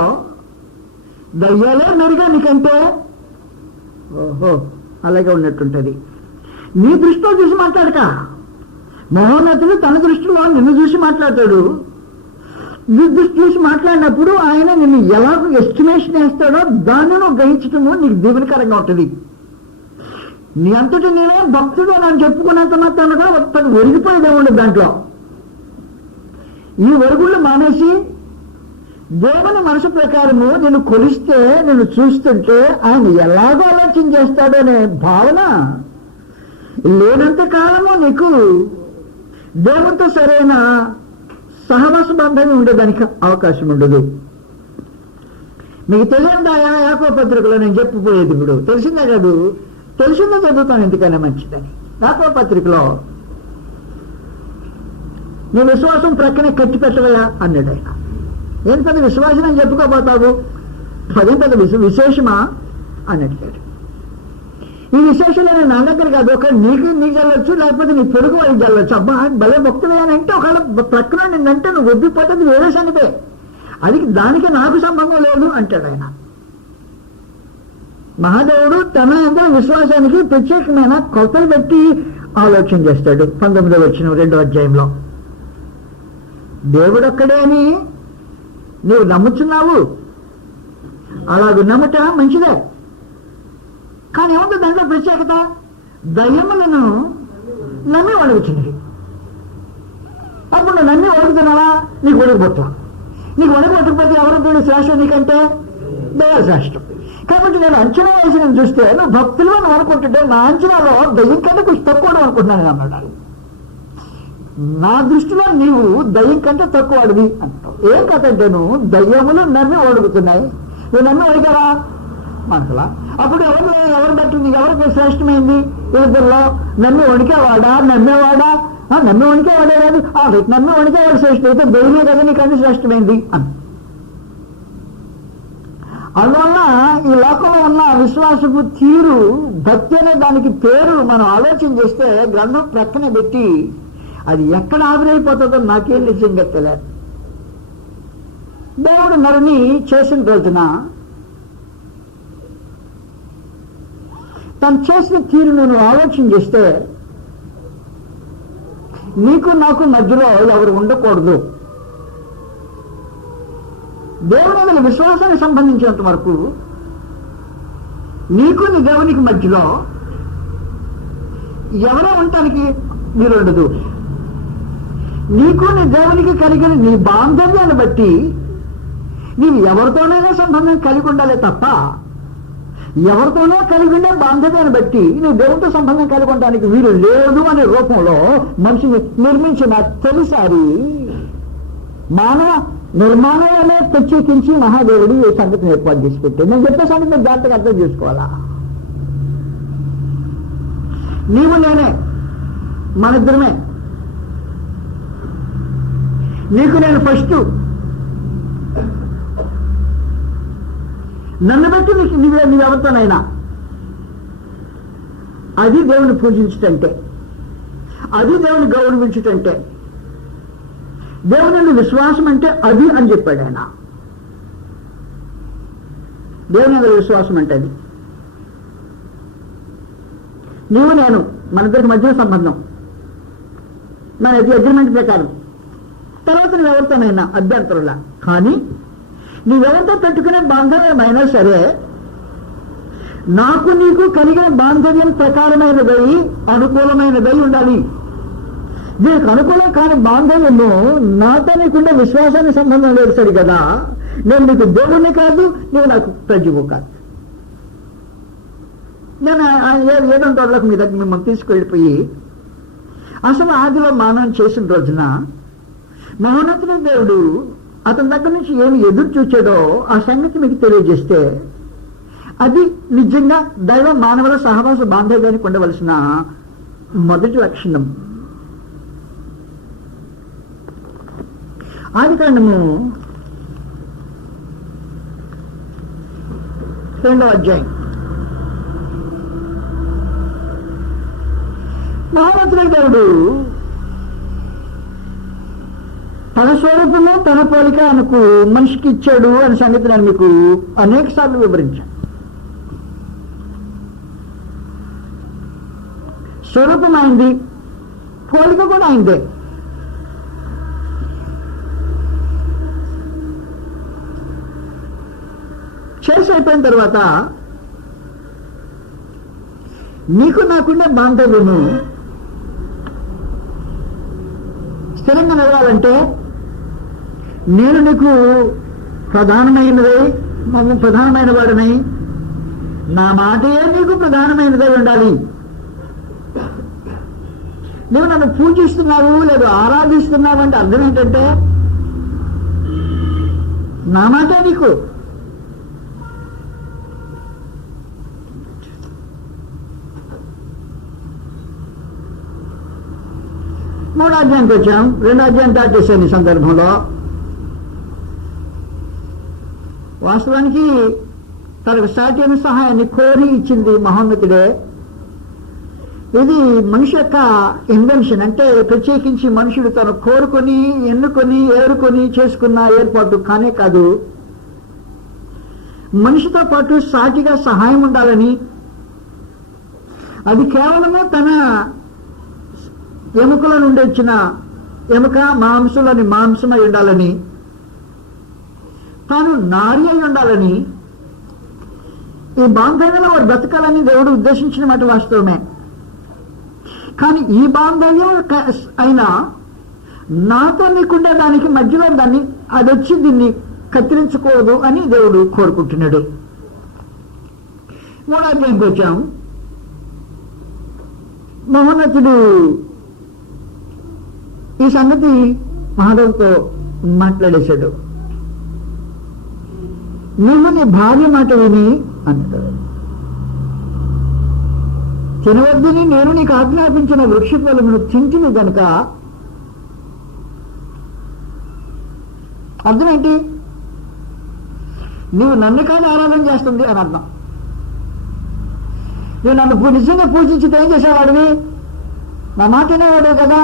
దయ్యాలే మెరుగా నీకంటే ఓహో అలాగే ఉన్నట్టుంటది. నీ దృష్టిలో చూసి మాట్లాడక, మహోన్నతుడు తన దృష్టిలో నిన్ను చూసి మాట్లాడతాడు. చూసి మాట్లాడినప్పుడు ఆయన నిన్ను ఎలా ఎస్టిమేషన్ వేస్తాడో దాన్ని నువ్వు గ్రహించటము నీకు దీవెనకరంగా ఉంటుంది. నీ అంతటి నేనే భక్తుడు అని చెప్పుకున్నంత మాత్రాన కూడా తను ఒరిగిపోయేదే ఉండదు. దాంట్లో ఈ ఒరుగుళ్ళు మానేసి దేవుని మనసు ప్రకారము నేను కొలిస్తే, నేను చూస్తుంటే ఆయన ఎలాగో ఆలోచన చేస్తాడో అనే భావన లేనంత కాలము నీకు దేవునితో సరైన సహవాస బంధంగా ఉండేదానికి అవకాశం ఉండదు. మీకు తెలియదా యాకోబు పత్రికలో నేను చెప్పిపోయేది ఇప్పుడు తెలిసిందే కాదు, తెలిసిందో చదువుతాను ఎందుకైనా మంచిదని. యాకోబు పత్రికలో నీ విశ్వాసం ప్రక్కనే కట్టి పెట్టవయా అన్నాడు ఆయన. ఏం పెద్ద విశ్వాసం అని చెప్పుకోబోతావు, అదేం పెద్ద విశేషమా అని అడిగాడు. ఈ విశేషాలు నా దగ్గర కాదు, ఒక నీకు జల్లొచ్చు, లేకపోతే నీ పొరుగు వాళ్ళకి జల్లొచ్చు. అబ్బా భలే భక్తులే అని అంటే ఒకవేళ ప్రక్కన నిన్నంటే నువ్వు ఒప్పిపోతుంది వేరే సంగతే, అది దానికి నాకు సంబంధం లేదు అంటాడు ఆయన. మహాదేవుడు తన అందరూ విశ్వాసానికి ప్రత్యేకమైన కొలతలు పెట్టి ఆలోచన చేస్తాడు. 19వ వచనం 2వ అధ్యాయంలో దేవుడొక్కడే అని నువ్వు నమ్ముతున్నావు, అలాగ నమ్ముట మంచిదే. కానీ ఏముంది దాంట్లో ప్రత్యేకత? దయ్యములను నమ్మి వణుకుతున్నది. అప్పుడు నువ్వు నమ్మి వణుకుతున్నావా? నీకు వణుకుపోతా. నీకు వణుకుపోకపోతే ఎవరు శ్రేష్టం నీకంటే? దయ్యాలు శ్రేష్టం. కాబట్టి నేను అంచనా వేసి నేను చూస్తే నువ్వు భక్తులు అని అనుకుంటుంటే నా అంచనాలో దయ్యం కంటే కొంచెం తక్కువ అనుకుంటున్నాను అన్నాడు. నా దృష్టిలో నీవు దయ్యం కంటే తక్కువడివి అంటావు. ఏం కథ అంటేను దయ్యములు నమ్మి వణుకుతున్నాయి. నువ్వు నమ్మి వణికారా మనసులా? అప్పుడు ఎవరు బట్టి ఎవరికి శ్రేష్టమైంది? ఇద్దరిలో నమ్మి వణికేవాడా నమ్మేవాడా? నమ్మి వణికేవాడే కాదు, నమ్మి వణికేవాడు శ్రేష్టం అయితే దయ్యమే కదా నీకంటే శ్రేష్టమైంది అని. అందువల్ల ఈ లోకంలో ఉన్న విశ్వాసపు తీరు, భక్తి అనే దానికి పేరు మనం ఆలోచన చేస్తే గ్రంథం ప్రక్కన పెట్టి అది ఎక్కడ ఆవిరైపోతుందో నాకేం నిజంగా తెలియదు. దేవుడు నరుని చేసిన రోజున తను చేసిన తీరు నువ్వు ఆలోచన చేస్తే నీకు నాకు మధ్యలో ఎవరు ఉండకూడదు. దేవుని మీద విశ్వాసానికి సంబంధించినంత వరకు నీకు నీ దేవునికి మధ్యలో ఎవరో ఉండటానికి వీలుండదు. నీకు నీ దేవునికి కలిగిన నీ బాంధవ్యాన్ని బట్టి నీవు ఎవరితోనైనా సంబంధం కలిగి ఉండాలి తప్ప ఎవరితోనో కలిగి ఉండే బాంధవ్యాన్ని బట్టి నువ్వు దేవుడితో సంబంధం కలిగి ఉండడానికి వీలు లేదు అనే రూపంలో మనిషిని నిర్మించిన తొలిసారి మానవ నిర్మాణాలనే ప్రత్యేకించి మహాదేవుడు ఈ సంగతిని ఏర్పాటు చేసి పెట్టాడు. నేను చెప్పే సంగతి మీరు జాగ్రత్తగా అర్థం చేసుకోవాలా. నీవు నేనే, మన ఇద్దరమే. నీకు నేను ఫస్ట్, నన్ను బట్టి నీవెవరితోనైనా. అది దేవుని పూజించటంటే, అది దేవుని గౌరవించటంటే, దేవుని విశ్వాసం అంటే అది అని చెప్పాడు ఆయన. దేవుని విశ్వాసం అంటే అది. నీవు నేను మన ఇద్దరికి మధ్య సంబంధం, మన అగ్రిమెంట్ ప్రకారం. తర్వాత నువ్వెవరితోనైనా అభ్యంతరులా. కానీ నువ్వెవరితో పెట్టుకునే బాంధవ్యమైనా సరే నాకు నీకు కలిగిన బాంధవ్యం ప్రకారమైనదై అనుకూలమైనదై ఉండాలి. దీనికి అనుకూలం కాని బాంధవ్యము నాతో నీకుండే విశ్వాసానికి సంబంధం లేదు సరి కదా. నేను నీకు దేవుణ్ణి కాదు, నువ్వు నాకు ప్రజవు కాదు. నేను ఏదంటే వాళ్ళకు మీ దగ్గర మిమ్మల్ని తీసుకెళ్ళిపోయి అసలు ఆదిలో మానవం చేసిన రోజున మహోన్నతుల దేవుడు అతని దగ్గర నుంచి ఏమి ఎదురు చూచాడో ఆ సంగతి మీకు తెలియజేస్తే అది నిజంగా దైవ మానవుల సహవాస బాంధవ్యానికి ఉండవలసిన మొదటి లక్షణం. ఆదికాండము 2వ అధ్యాయం. మహోన్నతుల దేవుడు తన స్వరూపము తన పోలిక ఆయనకు మనిషికి ఇచ్చాడు అనే సంగతి నేను మీకు అనేక సార్లు వివరించాను. స్వరూపం అయింది, పోలిక కూడా అయిందే. చేసి అయిపోయిన తర్వాత నీకు నాకుండే బాంధవ్యము స్థిరంగా నిలవాలంటే నేను నీకు ప్రధానమైనదై ప్రధానమైన వాడినై నా మాటే నీకు ప్రధానమైనదై ఉండాలి. నువ్వు నన్ను పూజిస్తున్నావు లేదు ఆరాధిస్తున్నావు అంటే అర్థం ఏంటంటే నా మాటే నీకు. మూడో అధ్యాయానికి వచ్చాం. 2వ అధ్యాయం దాటేశాను ఈ సందర్భంలో. వాస్తవానికి తనకు సాటి అయిన సహాయాన్ని కోరి ఇచ్చింది మహోన్నతుడే. ఇది మనిషి యొక్క ఇన్వెన్షన్, అంటే ప్రత్యేకించి మనుషుడు తను కోరుకొని ఎన్నుకొని ఏరుకొని చేసుకున్న ఏర్పాటు కానే కాదు. మనిషితో పాటు సాటిగా సహాయం ఉండాలని, అది కేవలము తన ఎముకల నుండి వచ్చిన ఎముక మాంసంలోని మాంసమై ఉండాలని, తాను నారి అయి ఉండాలని, ఈ బాంధవ్యంలో వాడు బ్రతకాలని దేవుడు ఉద్దేశించిన మాట వాస్తవమే. కానీ ఈ బాంధవ్యం అయినా నాతో నీకుండే దానికి మధ్యలో దాన్ని అది వచ్చి దీన్ని కత్తిరించకూడదు అని దేవుడు కోరుకుంటున్నాడు. మూడో అధ్యాయంకి వచ్చాం. మహోన్నతుడు ఈ సంగతి మహాదేవుతో మాట్లాడేశాడు. నువ్వు నీ భార్య మాట విని అన్నాడు. తినవద్దని నేను నీకు ఆజ్ఞాపించిన వృక్ష ఫలమును తింటిని గనుక. అర్థం ఏంటి? నువ్వు నన్ను కానీ ఆరాధన చేస్తుంది అని అర్థం. నువ్వు నన్ను నిజంగా పూజించితే ఏం చేసేవాడివి? నా మాట వినేవాడు కదా.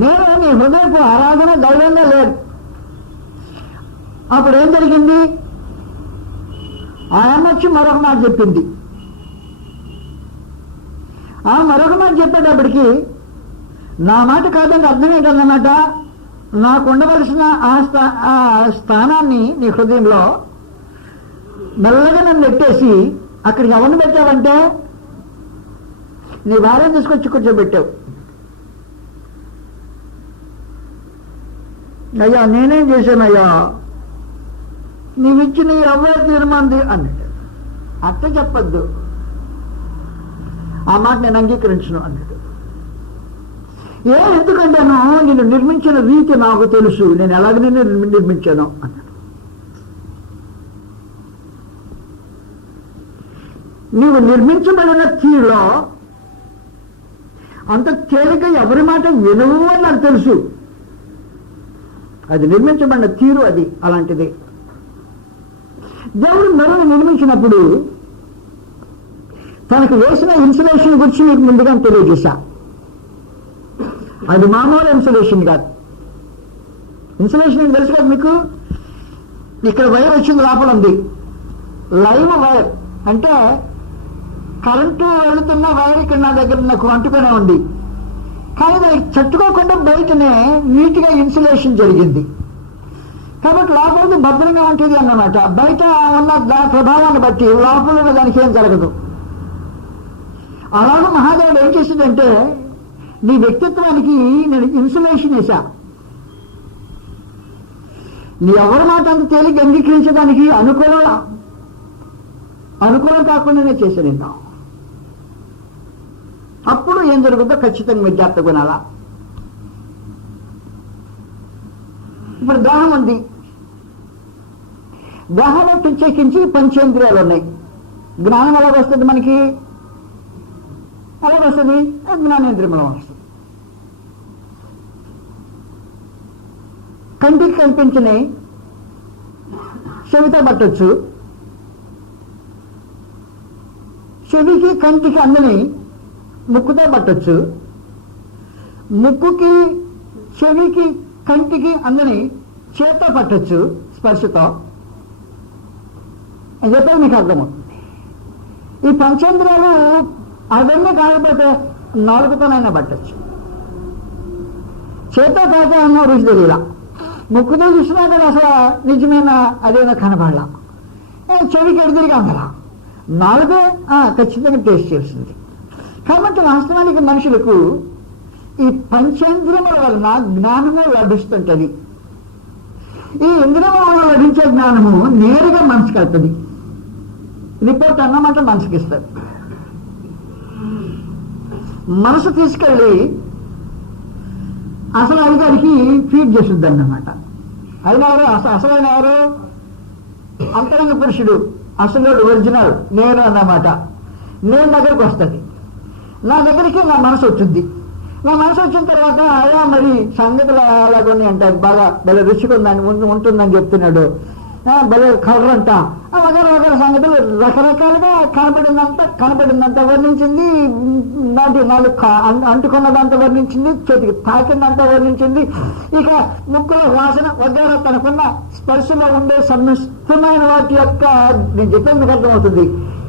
నేను నీ హృదయపు ఆరాధన దైవంగా లేదు. అప్పుడు ఏం జరిగింది? ఆయన వచ్చి మరొక మాట చెప్పింది. ఆ మరొక మాట చెప్పేటప్పటికి నా మాట కాదంటే అర్థం ఏంటన్నమాట, నాకు ఉండవలసిన ఆ స్థానాన్ని నీ హృదయంలో మెల్లగా నన్ను నెట్టేసి అక్కడికి ఎవరిని పెట్టావంటే నీ భార్య తీసుకొచ్చి కూర్చోబెట్టావు. అయ్యా నేనేం చేశానయ్యా, నీవిచ్చి నీ అవ్వే తీర్మంది అన్నాడు. అట్ట చెప్పద్దు, ఆ మాట నేను అంగీకరించను అన్నాడు. ఎందుకంటాను, నేను నిర్మించిన రీతి నాకు తెలుసు, నేను ఎలాగ నేను నిర్మించాను అన్నాడు. నీవు నిర్మించబడిన తీరులో అంత తేలిక ఎవరి మాట వినవు అని నాకు తెలుసు. అది నిర్మించబడిన తీరు, అది అలాంటిది. దేవుడు మనల్ని నిర్మించినప్పుడు తనకు వేసిన ఇన్సులేషన్ గురించి మీకు ముందుగా తెలియజేశా. అది మామూలు ఇన్సులేషన్ కాదు. ఇన్సులేషన్ తెలుసు కదా మీకు. ఇక్కడ వైర్ వచ్చింది, లోపల ఉంది లైవ్ వైర్. అంటే కరెంటు వెళుతున్న వైర్ ఇక్కడ నా దగ్గర నాకు అంటుకునే ఉంది. కానీ దానికి చెట్టుకోకుండా బయటనే నీట్గా ఇన్సులేషన్ జరిగింది. కాబట్టి లోపలికి భద్రంగా ఉంటుంది అన్నమాట. బయట ఉన్న ప్రభావాన్ని బట్టి లోపల ఉన్న దానికి ఏం జరగదు. అలాగే మహాదేవుడు ఏం చేసిందంటే నీ వ్యక్తిత్వానికి నేను ఇన్సులేషన్ వేశా. నీ ఎవరి మాట అంత తేలిక అంగీకరించడానికి అనుకూలం కాకుండానే చేశాను. అప్పుడు ఏం జరుగుతుందో ఖచ్చితంగా మీరు జాగ్రత్త కొనాలా. ఇప్పుడు దాహం ఉంది. దాహంలో ప్రత్యేకించి పంచేంద్రియాలు ఉన్నాయి. జ్ఞానం ఎలా వస్తుంది మనకి? ఎలా వస్తుంది? జ్ఞానేంద్రియంలో వస్తుంది. కంటికి కనిపించినవి చెవితో పట్టొచ్చు, చెవికి కంటికి అందని ముక్కుతో పట్టొచ్చు, ముక్కుకి చెవికి కంటికి అందని చేత్తో పట్టొచ్చు, స్పర్శతో. అని చెప్పేది మీకు అర్థమవుతుంది. ఈ పంచేంద్రియాలు అవన్నీ కాకపోతే నాలుగుతోనైనా పట్టచ్చు. చేత్తో తాత అన్న రుచి తెలియలా, ముక్కుతో చూసినా కానీ అసలు నిజమైన అదేనా కనబడలా, చెవికి ఎడిదిరిగా అందలా, నాలుగే ఖచ్చితంగా టేస్ట్ చేస్తుంది. కాబట్టి వాస్తవానికి మనుషులకు ఈ పంచేంద్రియముల వలన జ్ఞానము లభిస్తుంటది. ఈ ఇంద్రియముల వలన లభించే జ్ఞానము నేరుగా మనసుకి వెళ్తుంది. రిపోర్ట్ అన్నమాట మనసుకి ఇస్తారు. మనసు తీసుకెళ్ళి అసలు అధికారికి ఫీడ్ చేస్తుంది అన్నమాట. అధికారు అసలైన ఎవరు? అంతరంగ పురుషుడు, అసలు ఒరిజినల్ నేను అన్నమాట. నేను దగ్గరికి వస్తుంది. నా దగ్గరికి నా మనసు వచ్చింది. నా మనసు వచ్చిన తర్వాత అయా మరి సంగతులు అలాగొని అంటారు. బాగా భలే రుచిగా ఉంటుందని చెప్తున్నాడు. భలే కర్రంట వగర సంగతులు రకరకాలుగా కనపడిందంతా వర్ణించింది. నాలుగు అంటుకున్నదంతా వర్ణించింది, చేతికి తాకిందంతా వర్ణించింది. ఇక ముక్కుల వాసన వగర తనకున్న స్పర్శలో ఉండే సమస్తమైన వాటి యొక్క నేను చెప్పేది మీకు అర్థమవుతుంది.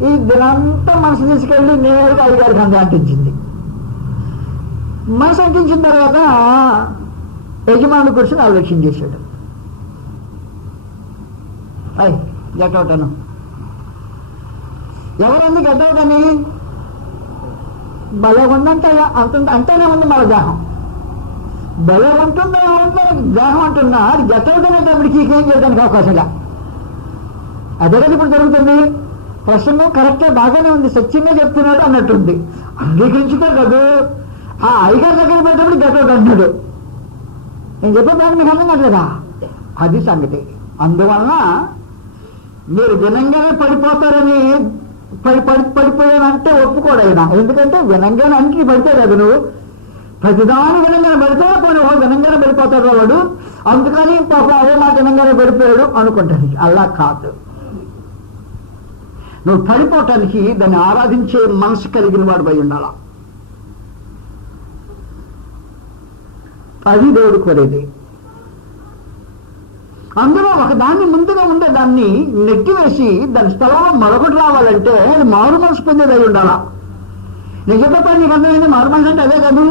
ఈ దినంతా మనసు తీసుకెళ్లి నేరుగా అయ్యగారికి అంటించింది. మనసు అంటించిన తర్వాత యజమాని కూర్చొని ఆలోచన చేశాడు. గెట్అవుట్ అను. ఎవరంది గెట్అవుట్ అని? భలే ఉందంటే అంటేనే ఉంది మన దేహం. భలే ఉంటుందో ఉందో దేహం అంటున్నా, అది గెట్అవుట్ అనేటప్పటికి ఏం చేయడానికి అవకాశంగా. అదే కదా ఇప్పుడు జరుగుతుంది. ప్రసంగం కరెక్టే, బాగానే ఉంది, సత్యంగా చెప్తున్నాడు అన్నట్టుంది. అంగీకరించుకో కదా, ఆ అయ్యగారి దగ్గర పెట్టేటప్పుడు గెట్అవుట్ అంటున్నాడు. నేను చెప్పేదాన్ని మీకు అర్థం కావట్లేదా? అది సంగతి. అందువలన మీరు వినంగానే పడిపోతారని పడిపోయానంటే ఒప్పుకోడైనా. ఎందుకంటే వినంగానే అనికి పడితే కదా నువ్వు. ప్రతిదాని వినంగానే పడితే పోనీ వినంగానే పడిపోతాడు వాడు, అందుకని పాప అదే మాట వినంగానే పడిపోయాడు అనుకుంటాను. అలా కాదు. నువ్వు పడిపోవటానికి దాన్ని ఆరాధించే మనసు కలిగిన వాడు పోయి ఉండాలా. అది దేవుడు కోరేది. అందులో ఒకదాన్ని ముందుగా ఉండే దాన్ని నెట్టివేసి దాని స్థలంలో మరొకటి రావాలంటే అది మారు మనసు పొందేది అయి ఉండాలా. నేను చెప్పే నీకు అర్థమైంది. మారు మనసు అంటే అదే కాదు,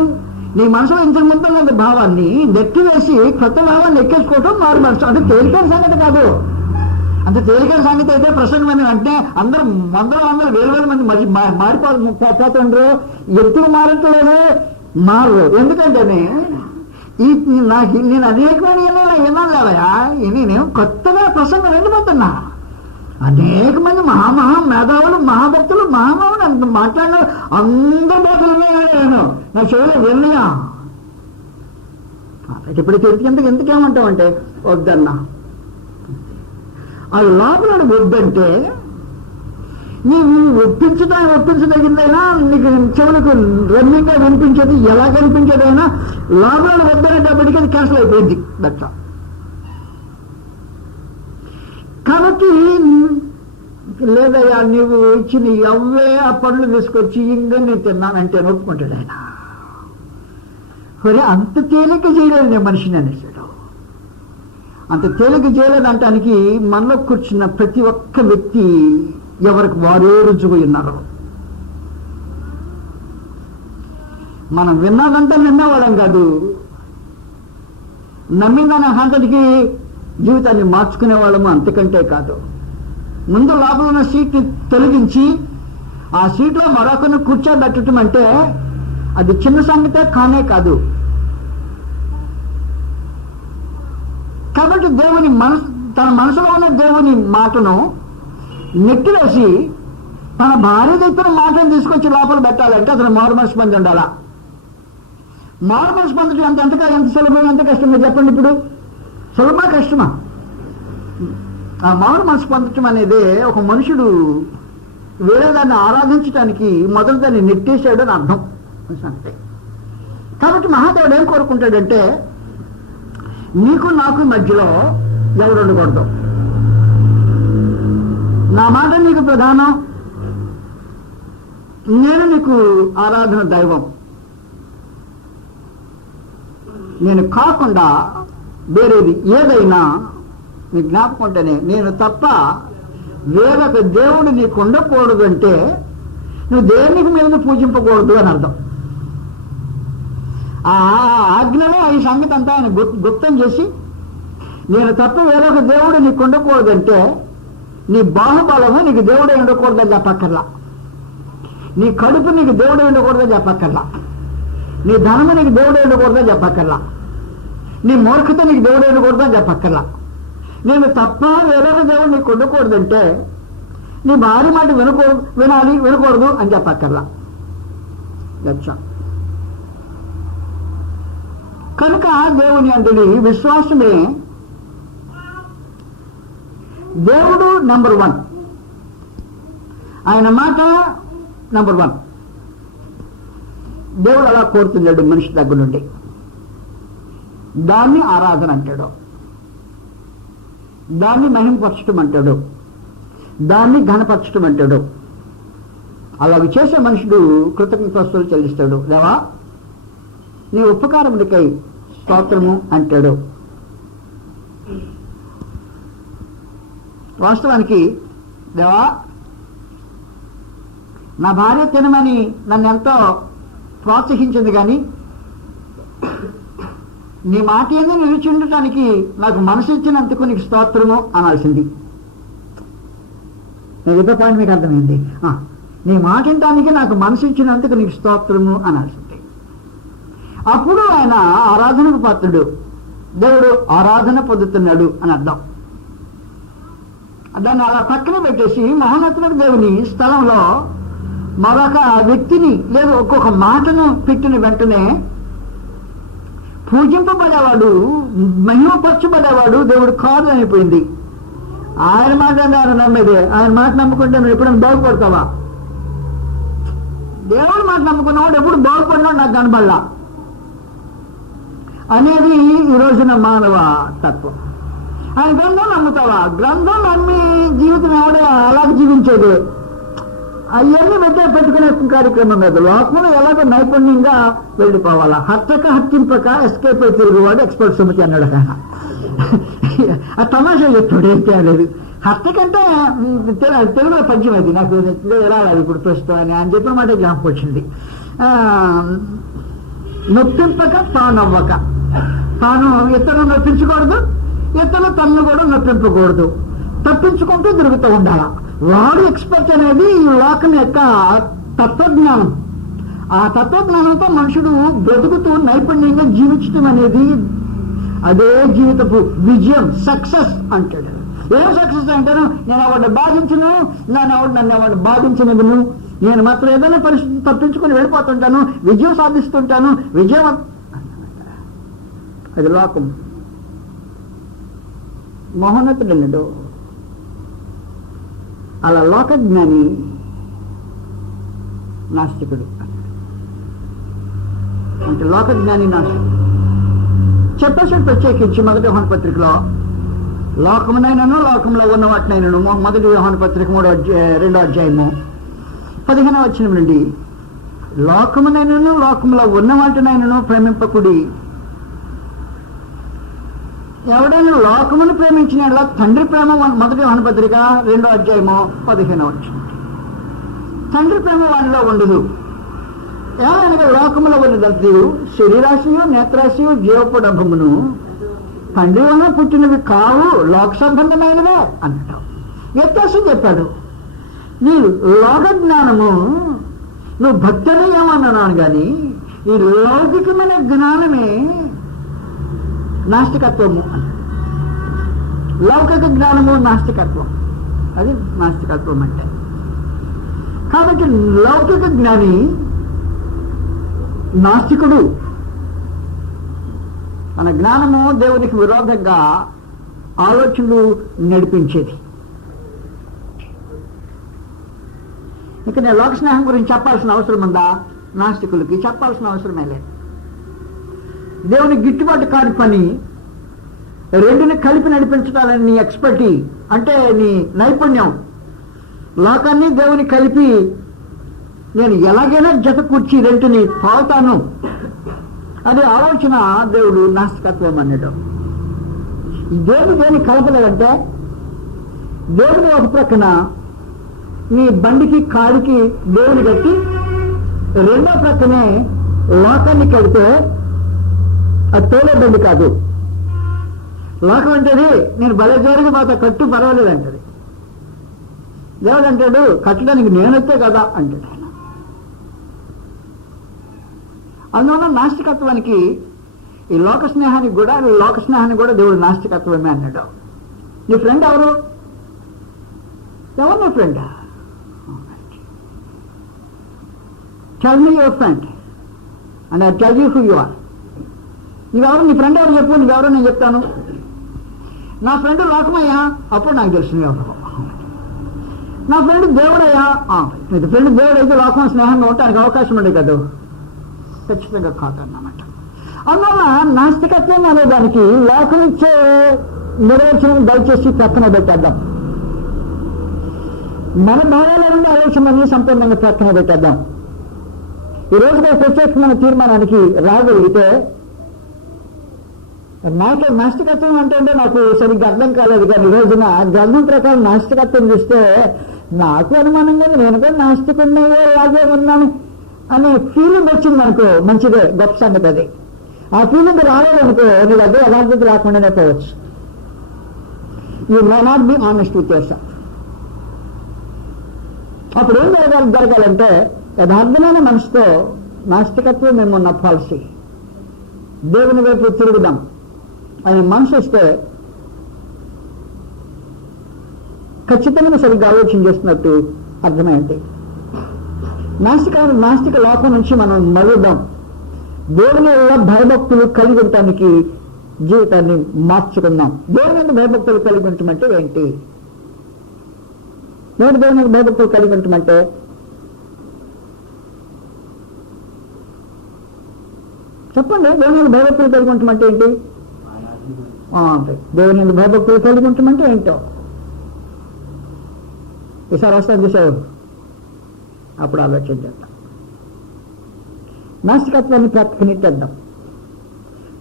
నీ మనసులో ఇంతకు ముందు ఉన్న భావాన్ని నెట్టివేసి కొత్త భావాన్ని ఎక్కేసుకోవటం మారు మనసు. అంటే తేలికైన సంగతి కాదు. అంత తేలికైన సంగతి అయితే ప్రసంగం అంటే అందరూ వందల వేల మంది మారిపోతుండ్రు. ఎత్తులు మారట్లేదు, మారు. ఎందుకంటే నేను అనేకమైన వినాలయా, నేను కొత్తగా ప్రసంగం వెళ్ళిపోతున్నా. అనేక మంది మేధావులు, మహాభక్తులు, మహామావులు అంత మాట్లాడిన అందరి భాషలు నేను నా చెవులో విన్నయా. ఇప్పుడు తిరిగి ఎందుకేమంటావంటే వద్దన్నా. అది లోపల వద్దంటే నీవు ఒప్పించదగిందైనా, నీకు చెవులకు రమ్యంగా వినిపించేది, ఎలా కనిపించేదైనా లోపల వద్దనేటప్పటికీ అది క్యాన్సిల్ అయిపోయింది. దట్ట. కాబట్టి లేదయ్యా నీవు ఇచ్చిన అవే ఆ పండ్లు తీసుకొచ్చి ఇంకా నేను తిన్నానంటే ఒప్పుకుంటాడు ఆయన. సరే అంత తేలిక చేయలేదు నేను మనిషిని అనేసాడు. అంత తేలిక చేయలేదంటానికి మనలో కూర్చున్న ప్రతి ఒక్క వ్యక్తి ఎవరికి వారే రుజువు ఉన్నారు. మనం విన్నదంతా నిన్నవాళ్ళం కాదు, నమ్మిందనే హంతటికి జీవితాన్ని మార్చుకునే వాళ్ళము. అంతకంటే కాదు, ముందు లోపల ఉన్న సీట్ని తొలగించి ఆ సీట్లో మరొకరిని కూర్చోబెట్టడం అంటే అది చిన్న సంగతే కానే కాదు. కాబట్టి దేవుని తన మనసులో ఉన్న దేవుని మాటను నెట్టివేసి తన భార్య దగ్గర మాటను తీసుకొచ్చి లోపల పెట్టాలంటే అతను మారు మనసు పొంది ఉండాలా. మారు మనసు పొందడం ఎంత సులభం, ఎంత కష్టమో చెప్పండి. ఇప్పుడు సులభమా కష్టమా? ఆ మారు మనసు పొందటం అనేది ఒక మనుషుడు వేరే దాన్ని ఆరాధించడానికి మొదలు దాన్ని నెట్టేసాడు అని అర్థం అంతే. కాబట్టి మహాదేవుడు ఏం కోరుకుంటాడంటే నీకు నాకు మధ్యలో ఎవరు ఉండకూడదు. నా మాట నీకు ప్రధానం, నేను నీకు ఆరాధన దైవం. నేను కాకుండా వేరేది ఏదైనా నీ జ్ఞాపకం ఉంటేనే నేను తప్ప వేరొక దేవుడు నీకు ఉండకూడదు అంటే నువ్వు దేనికి మీద పూజింపకూడదు అని అర్థం. ఆ ఆజ్ఞలో ఈ సంగతి అంతా ఆయన గుప్తం చేసి నేను తప్ప వేరొక దేవుడు నీకు ఉండకూడదంటే నీ బాహుబలము నీకు దేవుడే ఉండకూడదని చెప్పక్కర్లా, నీ కడుపు నీకు దేవుడే ఉండకూడదని చెప్పక్కర్లా, నీ ధనము నీకు దేవుడే ఉండకూడదని చెప్పక్కర్లా, నీ మూర్ఖత నీకు దేవుడే ఉండకూడదని చెప్పక్కర్లా. నేను తప్ప వేరొక దేవుడు నీకు ఉండకూడదంటే నీ భార్య మాట వినకూడదు అని చెప్పక్కర్లా. కనుక దేవుని అందుడి విశ్వాసమే దేవుడు నంబర్ 1, ఆయన మాట నంబర్ 1. దేవుడు అలా కోరుతున్నాడు మనిషి దగ్గర నుండి. దాన్ని ఆరాధన అంటాడు, దాన్ని మహింపరచడం అంటాడు, దాన్ని ఘనపరచడం అంటాడు. అలా చేసే మనుషుడు కృతజ్ఞతాస్తులు చెల్లిస్తాడు. దేవా నీ ఉపకారమునికై స్తోత్రము అంటాడు. వాస్తవానికి దేవా నా భార్య తినమని నన్ను ఎంతో ప్రోత్సహించింది, కానీ నీ మాట ఏందో నిలిచి ఉండటానికి నాకు మనసు ఇచ్చినందుకు నీకు స్తోత్రము అనాల్సింది. నేను చెప్పే పాయింట్ మీకు అర్థమైంది. నీ మాట వినడానికి నాకు మనసు ఇచ్చినందుకు నీకు స్తోత్రము అనాల్సింది. అప్పుడు ఆయన ఆరాధనకు పాత్రుడు, దేవుడు ఆరాధన పొందుతున్నాడు అని అర్థం. దాన్ని అలా పక్కన పెట్టేసి మహోన్నతుడు దేవుని స్థలంలో మరొక వ్యక్తిని లేదా ఒక్కొక్క మాటను పెట్టిన వెంటనే పూజింపబడేవాడు, మహిమపరచబడేవాడు దేవుడు కాదు అయిపోయింది. ఆయన మాట ఆయన నమ్మేదే. ఆయన మాట నమ్ముకుంటే నువ్వు ఎప్పుడైనా బాగుపడతావా? దేవుడి మాట నమ్ముకున్నవాడు ఎప్పుడు బాగుపడినాడు నాకు కనబడలా అనేది ఈ రోజున మానవ తత్వం. ఆయన గ్రంథం నమ్ముతావా? గ్రంథం నమ్మి జీవితం ఎవడే అలాగే జీవించేది. అవన్నీ పెట్టుకునే కార్యక్రమం లేదు. లోకంలో ఎలాగో నైపుణ్యంగా వెళ్ళిపోవాలా. హత్యక హత్యింపక ఎస్కేప్ అయి తిరుగువాడు ఎక్స్పర్ట్ సుమతి అన్నాడు. ఆ తమాషా చెప్తాడు, ఏం చేయలేదు. హత్య కంటే తెలుగులో పద్యం అది నాకు రాలేదు ఇప్పుడు ప్రస్తుతం అని ఆయన చెప్పిన మాట జ్ఞాపకం వచ్చింది. నొప్పింపక తానవ్వక, తాను ఇతరులు నొప్పించకూడదు, ఇతరులు తనను కూడా నొప్పింపకూడదు, తప్పించుకుంటూ తిరుగుతూ ఉండాలా. వాడు ఎక్స్పర్ట్ అనేది ఈ లోకం యొక్క తత్వజ్ఞానం. ఆ తత్వజ్ఞానంతో మనుషుడు బ్రతుకుతూ నైపుణ్యంగా జీవించడం అనేది అదే జీవితపు విజయం, సక్సెస్ అంటాడు. ఏం సక్సెస్ అంటాను? నేను ఎవరిని బాధించను, నన్ను ఎవరిని బాధించనివ్వను, నేను మాత్రం ఏదైనా పరిస్థితి తప్పించుకొని వెళ్ళిపోతుంటాను, విజయం సాధిస్తుంటాను. విజయం అది లోకం. మహోన్నతుడు అన్నాడు అలా లోకజ్ఞాని నాస్తికుడు అంటే లోకజ్ఞాని నాస్తికుడు చెప్పేసాడు ప్రత్యేకించి మొదటి యోహాను పత్రికలో. లోకమునైనను లోకంలో ఉన్న వాటినైనను, మొదటి యోహాను పత్రిక 2వ అధ్యాయము 15వ వచనం నుండి, లోకమునైనను లోకంలో ఉన్న వాటినైనను ప్రేమింపకుడి, ఎవడైనా లోకమును ప్రేమించిన తండ్రి ప్రేమ, మొదటి యోహాను పత్రిక 2వ అధ్యాయము 15వ వచనం. తండ్రి ప్రేమ వానిలో ఉండదు. ఏమనగా లోకములో ఉన్నదంతా శరీరాశయు నేత్రాశయు జీవపు డబ్బమును తండ్రి వల్ల పుట్టినవి కావు, లోక సంబంధమైనవే అంటావు. వ్యత్యాసం చెప్పాడు. నీ లోక జ్ఞానము నువ్వు భక్తిని ఏమన్నాను కానీ ఈ లౌకికమైన జ్ఞానమే నాస్తికత్వము అన్నాడు. లౌకిక జ్ఞానము నాస్తికత్వం, అది నాస్తికత్వం అంటే. కాబట్టి లౌకిక జ్ఞాని నాస్తికుడు. తన జ్ఞానము దేవునికి విరోధంగా ఆలోచనలు నడిపించేది. ఇక నేను లోక స్నేహం గురించి చెప్పాల్సిన అవసరం ఉందా? నాస్తికులకి చెప్పాల్సిన అవసరమే లేదు. దేవుని గిట్టుబాటు కాని పని రెండుని కలిపి నడిపించడాలని నీ ఎక్స్పర్టీ అంటే నీ నైపుణ్యం. లోకాన్ని దేవుని కలిపి నేను ఎలాగైనా జత కూర్చి రెంటిని తాగుతాను అదే ఆలోచన దేవుడు నాస్తికత్వం అన్నాడు. దేని కలపలేదంటే దేవుని ఒక ప్రక్కన నీ బండికి కాడికి దేవుని కట్టి రెండో ప్రక్కనే లోకాన్ని కడితే అది తోలే బండి కాదు. లోకం అంటేది నేను భలే జోరుగా మాతో కట్టు పర్వాలేదు అంటది. దేవుడు అంటాడు కట్టడానికి నేనైతే కదా అంటాడు ఆయన. అందువల్ల నాస్తికత్వానికి ఈ లోక స్నేహానికి కూడా దేవుడు నాస్తికత్వమే అన్నాడు. నీ ఫ్రెండ్ ఎవరు నీ friend? Tell me your friend and I tell you who you are. నీవెవరు? నీ ఫ్రెండ్ ఎవరు చెప్పు. నువ్వెవరో నేను చెప్తాను. నా ఫ్రెండ్ లోకమయ్యా, అప్పుడు నాకు తెలుసు ఎవరు. నా ఫ్రెండ్ దేవుడయ్యా, మీ ఫ్రెండ్ దేవుడు అయితే లోకం స్నేహంగా ఉండటానికి అవకాశం ఉండే కదా? ఖచ్చితంగా కాదన్నమాట. అందువల్ల నాస్తికత్వం అనే దానికి లోకం ఇచ్చే నిర్వచనం దయచేసి ప్రక్కన పెట్టేద్దాం. మన భావాల నుండి ఆలోచనని సంపూర్ణంగా ప్రక్కన పెట్టేద్దాం. ఈ రోజు ప్రత్యేకమైన తీర్మానానికి రాగలిగితే నాస్తికత్వం అంటే నాకు సరిగ్గా అర్థం కాలేదు. కానీ ఈ రోజున గ్రంథం ప్రకారం నాస్తికత్వం చూస్తే నాకు అనుమానంగా నేను కూడా నాస్తికున్నయ్యే లాగే ఉన్నాను అనే ఫీలింగ్ వచ్చింది అనుకో, మంచిదే, గొప్ప సంగతి అది. ఆ ఫీలింగ్ రాలేదనుకో నీ దగ్గర యథార్థత రాకుండానే పోవచ్చు. You may not be honest with your self. అప్పుడు ఏం జరగాలంటే యథార్థమైన మనసుతో నాస్తికత్వం మేమున్న పాలసీ, దేవుని వైపు తిరుగుదాం అని మనసు వస్తే ఖచ్చితంగా సరిగ్గా ఆలోచన చేస్తున్నట్టు అర్థమైంది. నాస్తిక లోకం నుంచి మనం మరుగుదాం, దేవుని వల్ల భయభక్తులు కలిగి ఉండటానికి జీవితాన్ని మార్చుకుందాం. దేవుని మీద భయభక్తులు కలిగి ఉండటమంటే ఏంటి? దేవుని మీద భయభక్తులు కలిగి ఉండటమంటే చెప్పండి. దేవుని మీద భయభక్తులు కలిగి ఉండటమంటే ఏంటి? దేవుని మీద భయభక్తులు కలిగి ఉండటమంటే ఏంటో ఈసారి వస్తాను చూసావు, అప్పుడు ఆలోచన చేద్దాం. నాస్తికత్వాన్ని ప్రక్కనిట్టేద్దాం.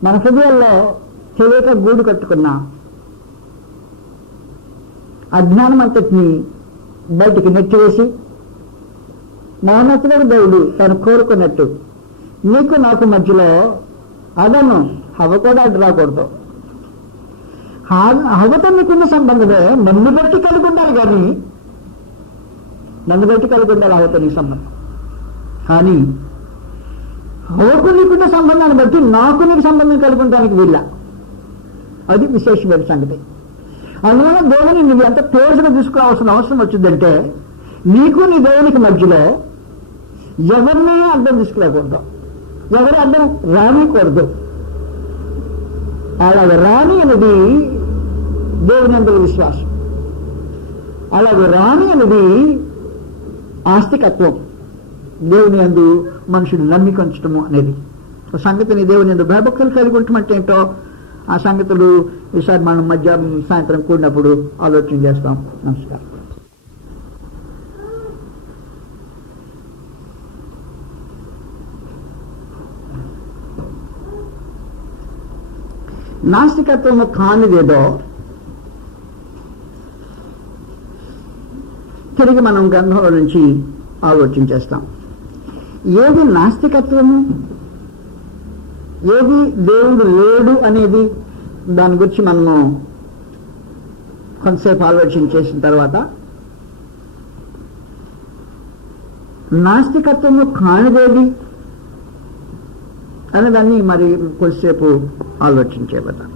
మన హృదయాల్లో తెలియక గూడు కట్టుకున్న అజ్ఞానం అంతటిని బయటికి నెట్టివేసి మౌనతుడు దేవుడు తను కోరుకున్నట్టు నీకు నాకు మధ్యలో అదను హవ కూడా అడ్డు రాకూడదు. హవతో నీకున్న సంబంధమే నన్ను బట్టి కలిగి ఉండాలి, కానీ నన్ను బట్టి కలిగి ఉండాలి హవతో నీకు సంబంధం. కానీ హవకు నీకున్న సంబంధాన్ని బట్టి నాకు నీకు సంబంధం కలిగి ఉండడానికి వీళ్ళ, అది విశేషమైన సంగతి. అందువల్ల దేవుని నువ్వు ఎంత క్లోజ్గా తీసుకోవాల్సిన అవసరం వచ్చిందంటే నీకు నీ దేవునికి మధ్యలో ఎవరిని అర్థం తీసుకురాకూడదు, ఎవరి అర్థం రానికూడదు. అలాగే రాని అనేది దేవుని అందులో విశ్వాసం, అలాగే రాని అనేది ఆస్తికత్వం, దేవుని అందు మనుషులు నమ్మికొంచటము అనేది. సంగతిని దేవుని అందు భయభక్తులు కలిగి ఉండటమంటే ఏంటో ఆ సంగతులు ఈసారి మనం మధ్యాహ్నం సాయంత్రం కూడినప్పుడు ఆలోచన చేస్తాం. నమస్కారం. నాస్తికత్వము కానిదేదో తిరిగి మనం గ్రంథంలో నుంచి ఆలోచన చేస్తాం. ఏది నాస్తికత్వము, ఏది దేవుడు లేడు అనేది దాని గురించి మనము కొంతసేపు ఆలోచన చేసిన తర్వాత నాస్తికత్వము కానిదేది అనే దాన్ని మరి కొంతసేపు ఆలోచించేబోతాం.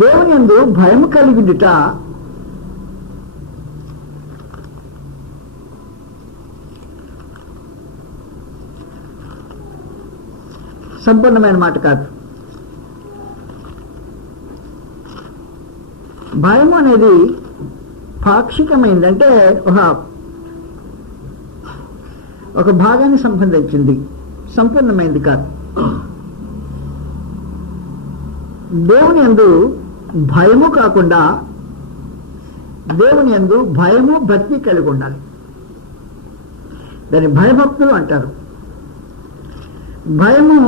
దేవుని యందు భయం కలిగిట సంపూర్ణమైన మాట కాదు. భయం అనేది పాక్షికమైంది, అంటే ఒక భాగానికి సంబంధించింది, సంపూర్ణమైంది కాదు. దేవుని యందు భయము కాకుండా దేవుని యందు భయము భక్తి కలిగి ఉండాలి. దాన్ని భయభక్తులు అంటారు. భయము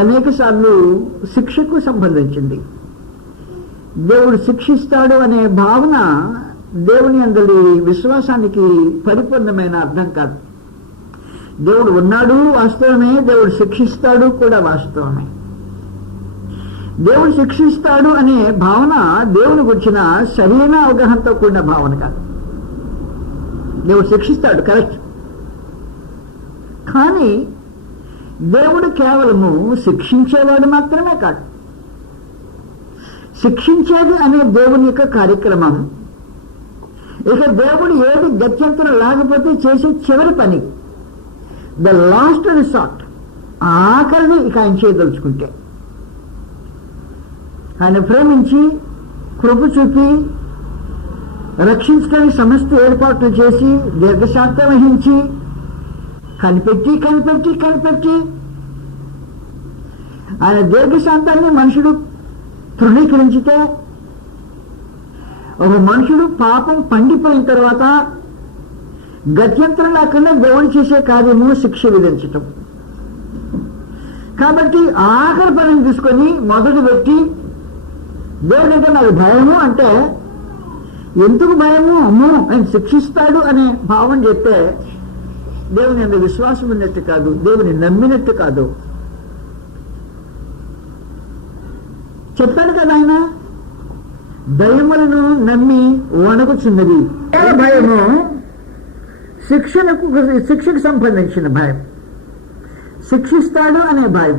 అనేక సార్లు శిక్షకు సంబంధించింది. దేవుడు శిక్షిస్తాడు అనే భావన దేవుని యందలి విశ్వాసానికి పరిపూర్ణమైన అర్థం కాదు. దేవుడు ఉన్నాడు వాస్తవమే, దేవుడు శిక్షిస్తాడు కూడా వాస్తవమే. దేవుడు శిక్షిస్తాడు అనే భావన దేవుని గురించిన సరైన అవగాహనతో కూడిన భావన కాదు. దేవుడు శిక్షిస్తాడు, కరెక్ట్. కానీ దేవుడు కేవలము శిక్షించేవాడు మాత్రమే కాదు. శిక్షించేది అనే దేవుని యొక్క కార్యక్రమం ఇక దేవుడు ఏది గత్యంతరం లేకపోతే చేసే చివరి పని, ద లాస్ట్ రిసార్ట్, ఆఖరిని ఇక ఆయన చేయదలుచుకుంటే. ఆయన ప్రేమించి కృప చూపి రక్షించడానికి సమస్త ఏర్పాట్లు చేసి దీర్ఘశాంతం వహించి కనిపెట్టి ఆయన దీర్ఘశాంతాన్ని మనుషుడు తృణీకరించితే, ఒక మనుషుడు పాపం పండిపోయిన తర్వాత గత్యంతరం లేకుండా దేవుడు చేసే కార్యము శిక్ష విధించటం. కాబట్టి ఆఖరి పనిని తీసుకొని మొదలు పెట్టి దేవుడంటే నాకు భయము అంటే, ఎందుకు భయము, అమ్మో ఆయన శిక్షిస్తాడు అనే భావం చెప్తే దేవుని అందు విశ్వాసం ఉన్నట్టు కాదు, దేవుని నమ్మినట్టు కాదు. చెప్పాడు కదా ఆయన, దయ్యములను నమ్మి వణకుచున్నది. భయము శిక్షకు సంబంధించిన భయం, శిక్షిస్తాడు అనే భయం,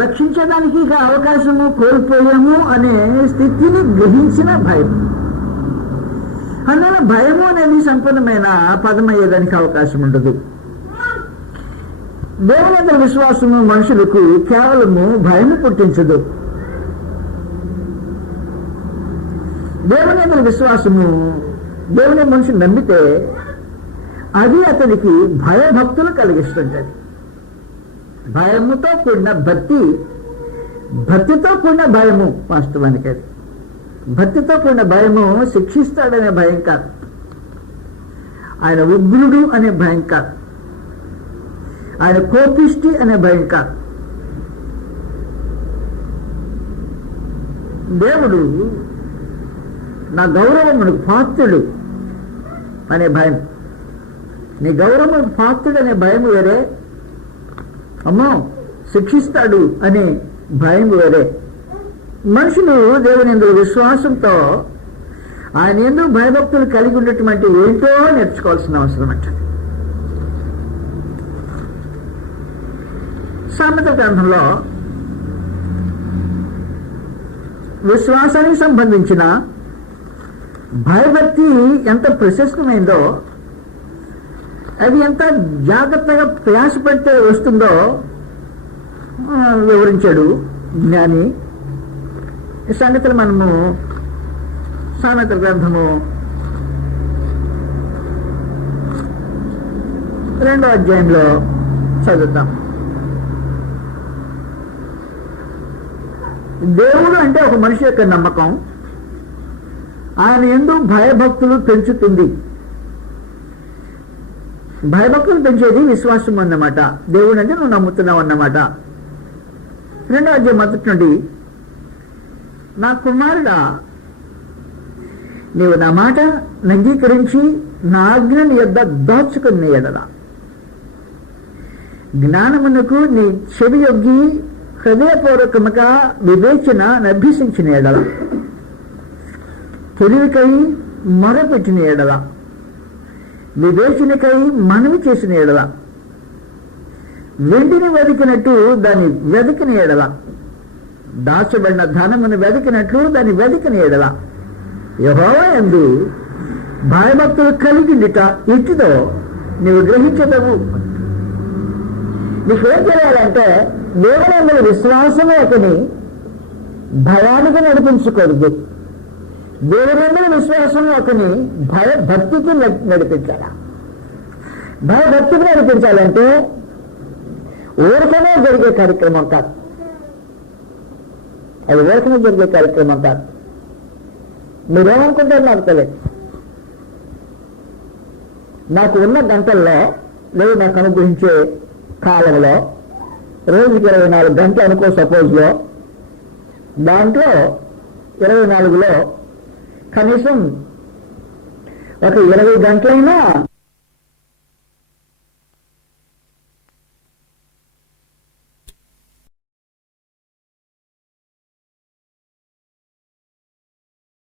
రక్షించడానికి ఇక అవకాశము కోల్పోయాము అనే స్థితిని గ్రహించిన భయం. అందువల్ల భయము అనేది సంపూర్ణమైన పదం అయ్యేదానికి అవకాశం ఉండదు. దేవుని మీద విశ్వాసము మనుషులకు కేవలము భయము పుట్టించదు. దేవుని మీద విశ్వాసము, దేవుని మనిషి నమ్మితే అది అతనికి భయభక్తులు కలిగిస్తుంటది. భయముతో కూడిన భక్తి, భక్తితో కూడిన భయము. వాస్తవానికి అది భక్తితో కూడిన భయము శిక్షిస్తాడనే భయం కాదు, ఆయన ఉగ్రుడు అనే భయం కాదు, ఆయన కోపిష్టి అనే భయం కాదు. దేవుడు నా గౌరవమునకు పాత్రుడు అనే భయం, నీ గౌరవమునకు పాత్రుడు అనే భయం వేరే, అమ్మో శిక్షిస్తాడు అనే భయం వేరే. మనుషులు దేవుని యందు విశ్వాసంతో ఆయన యందు భయభక్తులు కలిగి ఉన్నటువంటి ఏంటో నేర్చుకోవాల్సిన అవసరం అంట. సామెతల గ్రంథంలో విశ్వాసానికి సంబంధించిన భయభక్తి ఎంత ప్రశస్తమైందో, అది ఎంత జాగ్రత్తగా ప్రయాసపడితే వస్తుందో వివరించాడు జ్ఞాని. ఈ సంగతులు మనము సామెతల గ్రంథము 2వ అధ్యాయంలో చదువుతాం. దేవుడు అంటే ఒక మనిషి యొక్క నమ్మకం, ఆయన యందు భయభక్తులు పెంచుతుంది. భయభక్తులు పెంచేది విశ్వాసం అన్నమాట. దేవుడు అంటే నువ్వు నమ్ముతున్నావు అన్నమాట. 2వ అధ్యాయం మొదటి నుండి, నా కుమారుడా, నీవు నా మాట అంగీకరించి నా ఆజ్ఞని యొద్ద దాచుకుని ఎడల, జ్ఞానమునకు నీ చెవి యొగ్గి హృదయపూర్వకముగా వివేచన అభ్యసించిన ఎడల, తెలివికై మొరపెట్టిన ఎడల, వివేచనకై మనవి చేసిన ఎడల, వెండిని వెతికినట్టు దాన్ని వెతికిన ఎడల, దాచబడిన ధనమును వెతికినట్లు దాన్ని వెతికిన ఎడల, యెహోవా యందు భయభక్తులు కలిగిందిట ఇట్టిదో నీవు గ్రహించదవు. నీకేం తెలియాలంటే దేవుని యందు విశ్వాసమే ఒకని భయానికి నడిపించకూడదు. దేవుని యందు విశ్వాసమే ఒకని భయభక్తికి నడిపించాలా. భయభక్తికి నడిపించాలంటే ఊరికనే జరిగే కార్యక్రమం కాదు, అది ఊరికనే జరిగే కార్యక్రమం కాదు. మీరేమనుకుంటారు నాకు తెలియదు. నాకు ఉన్న గంటల్లో, లేదు నాకు అనుగ్రహించే కాలంలో, రోజుకి 24 గంటలు అనుకో సపోజ్లో, దాంట్లో 24లో కనీసం ఒక 20 గంటలైనా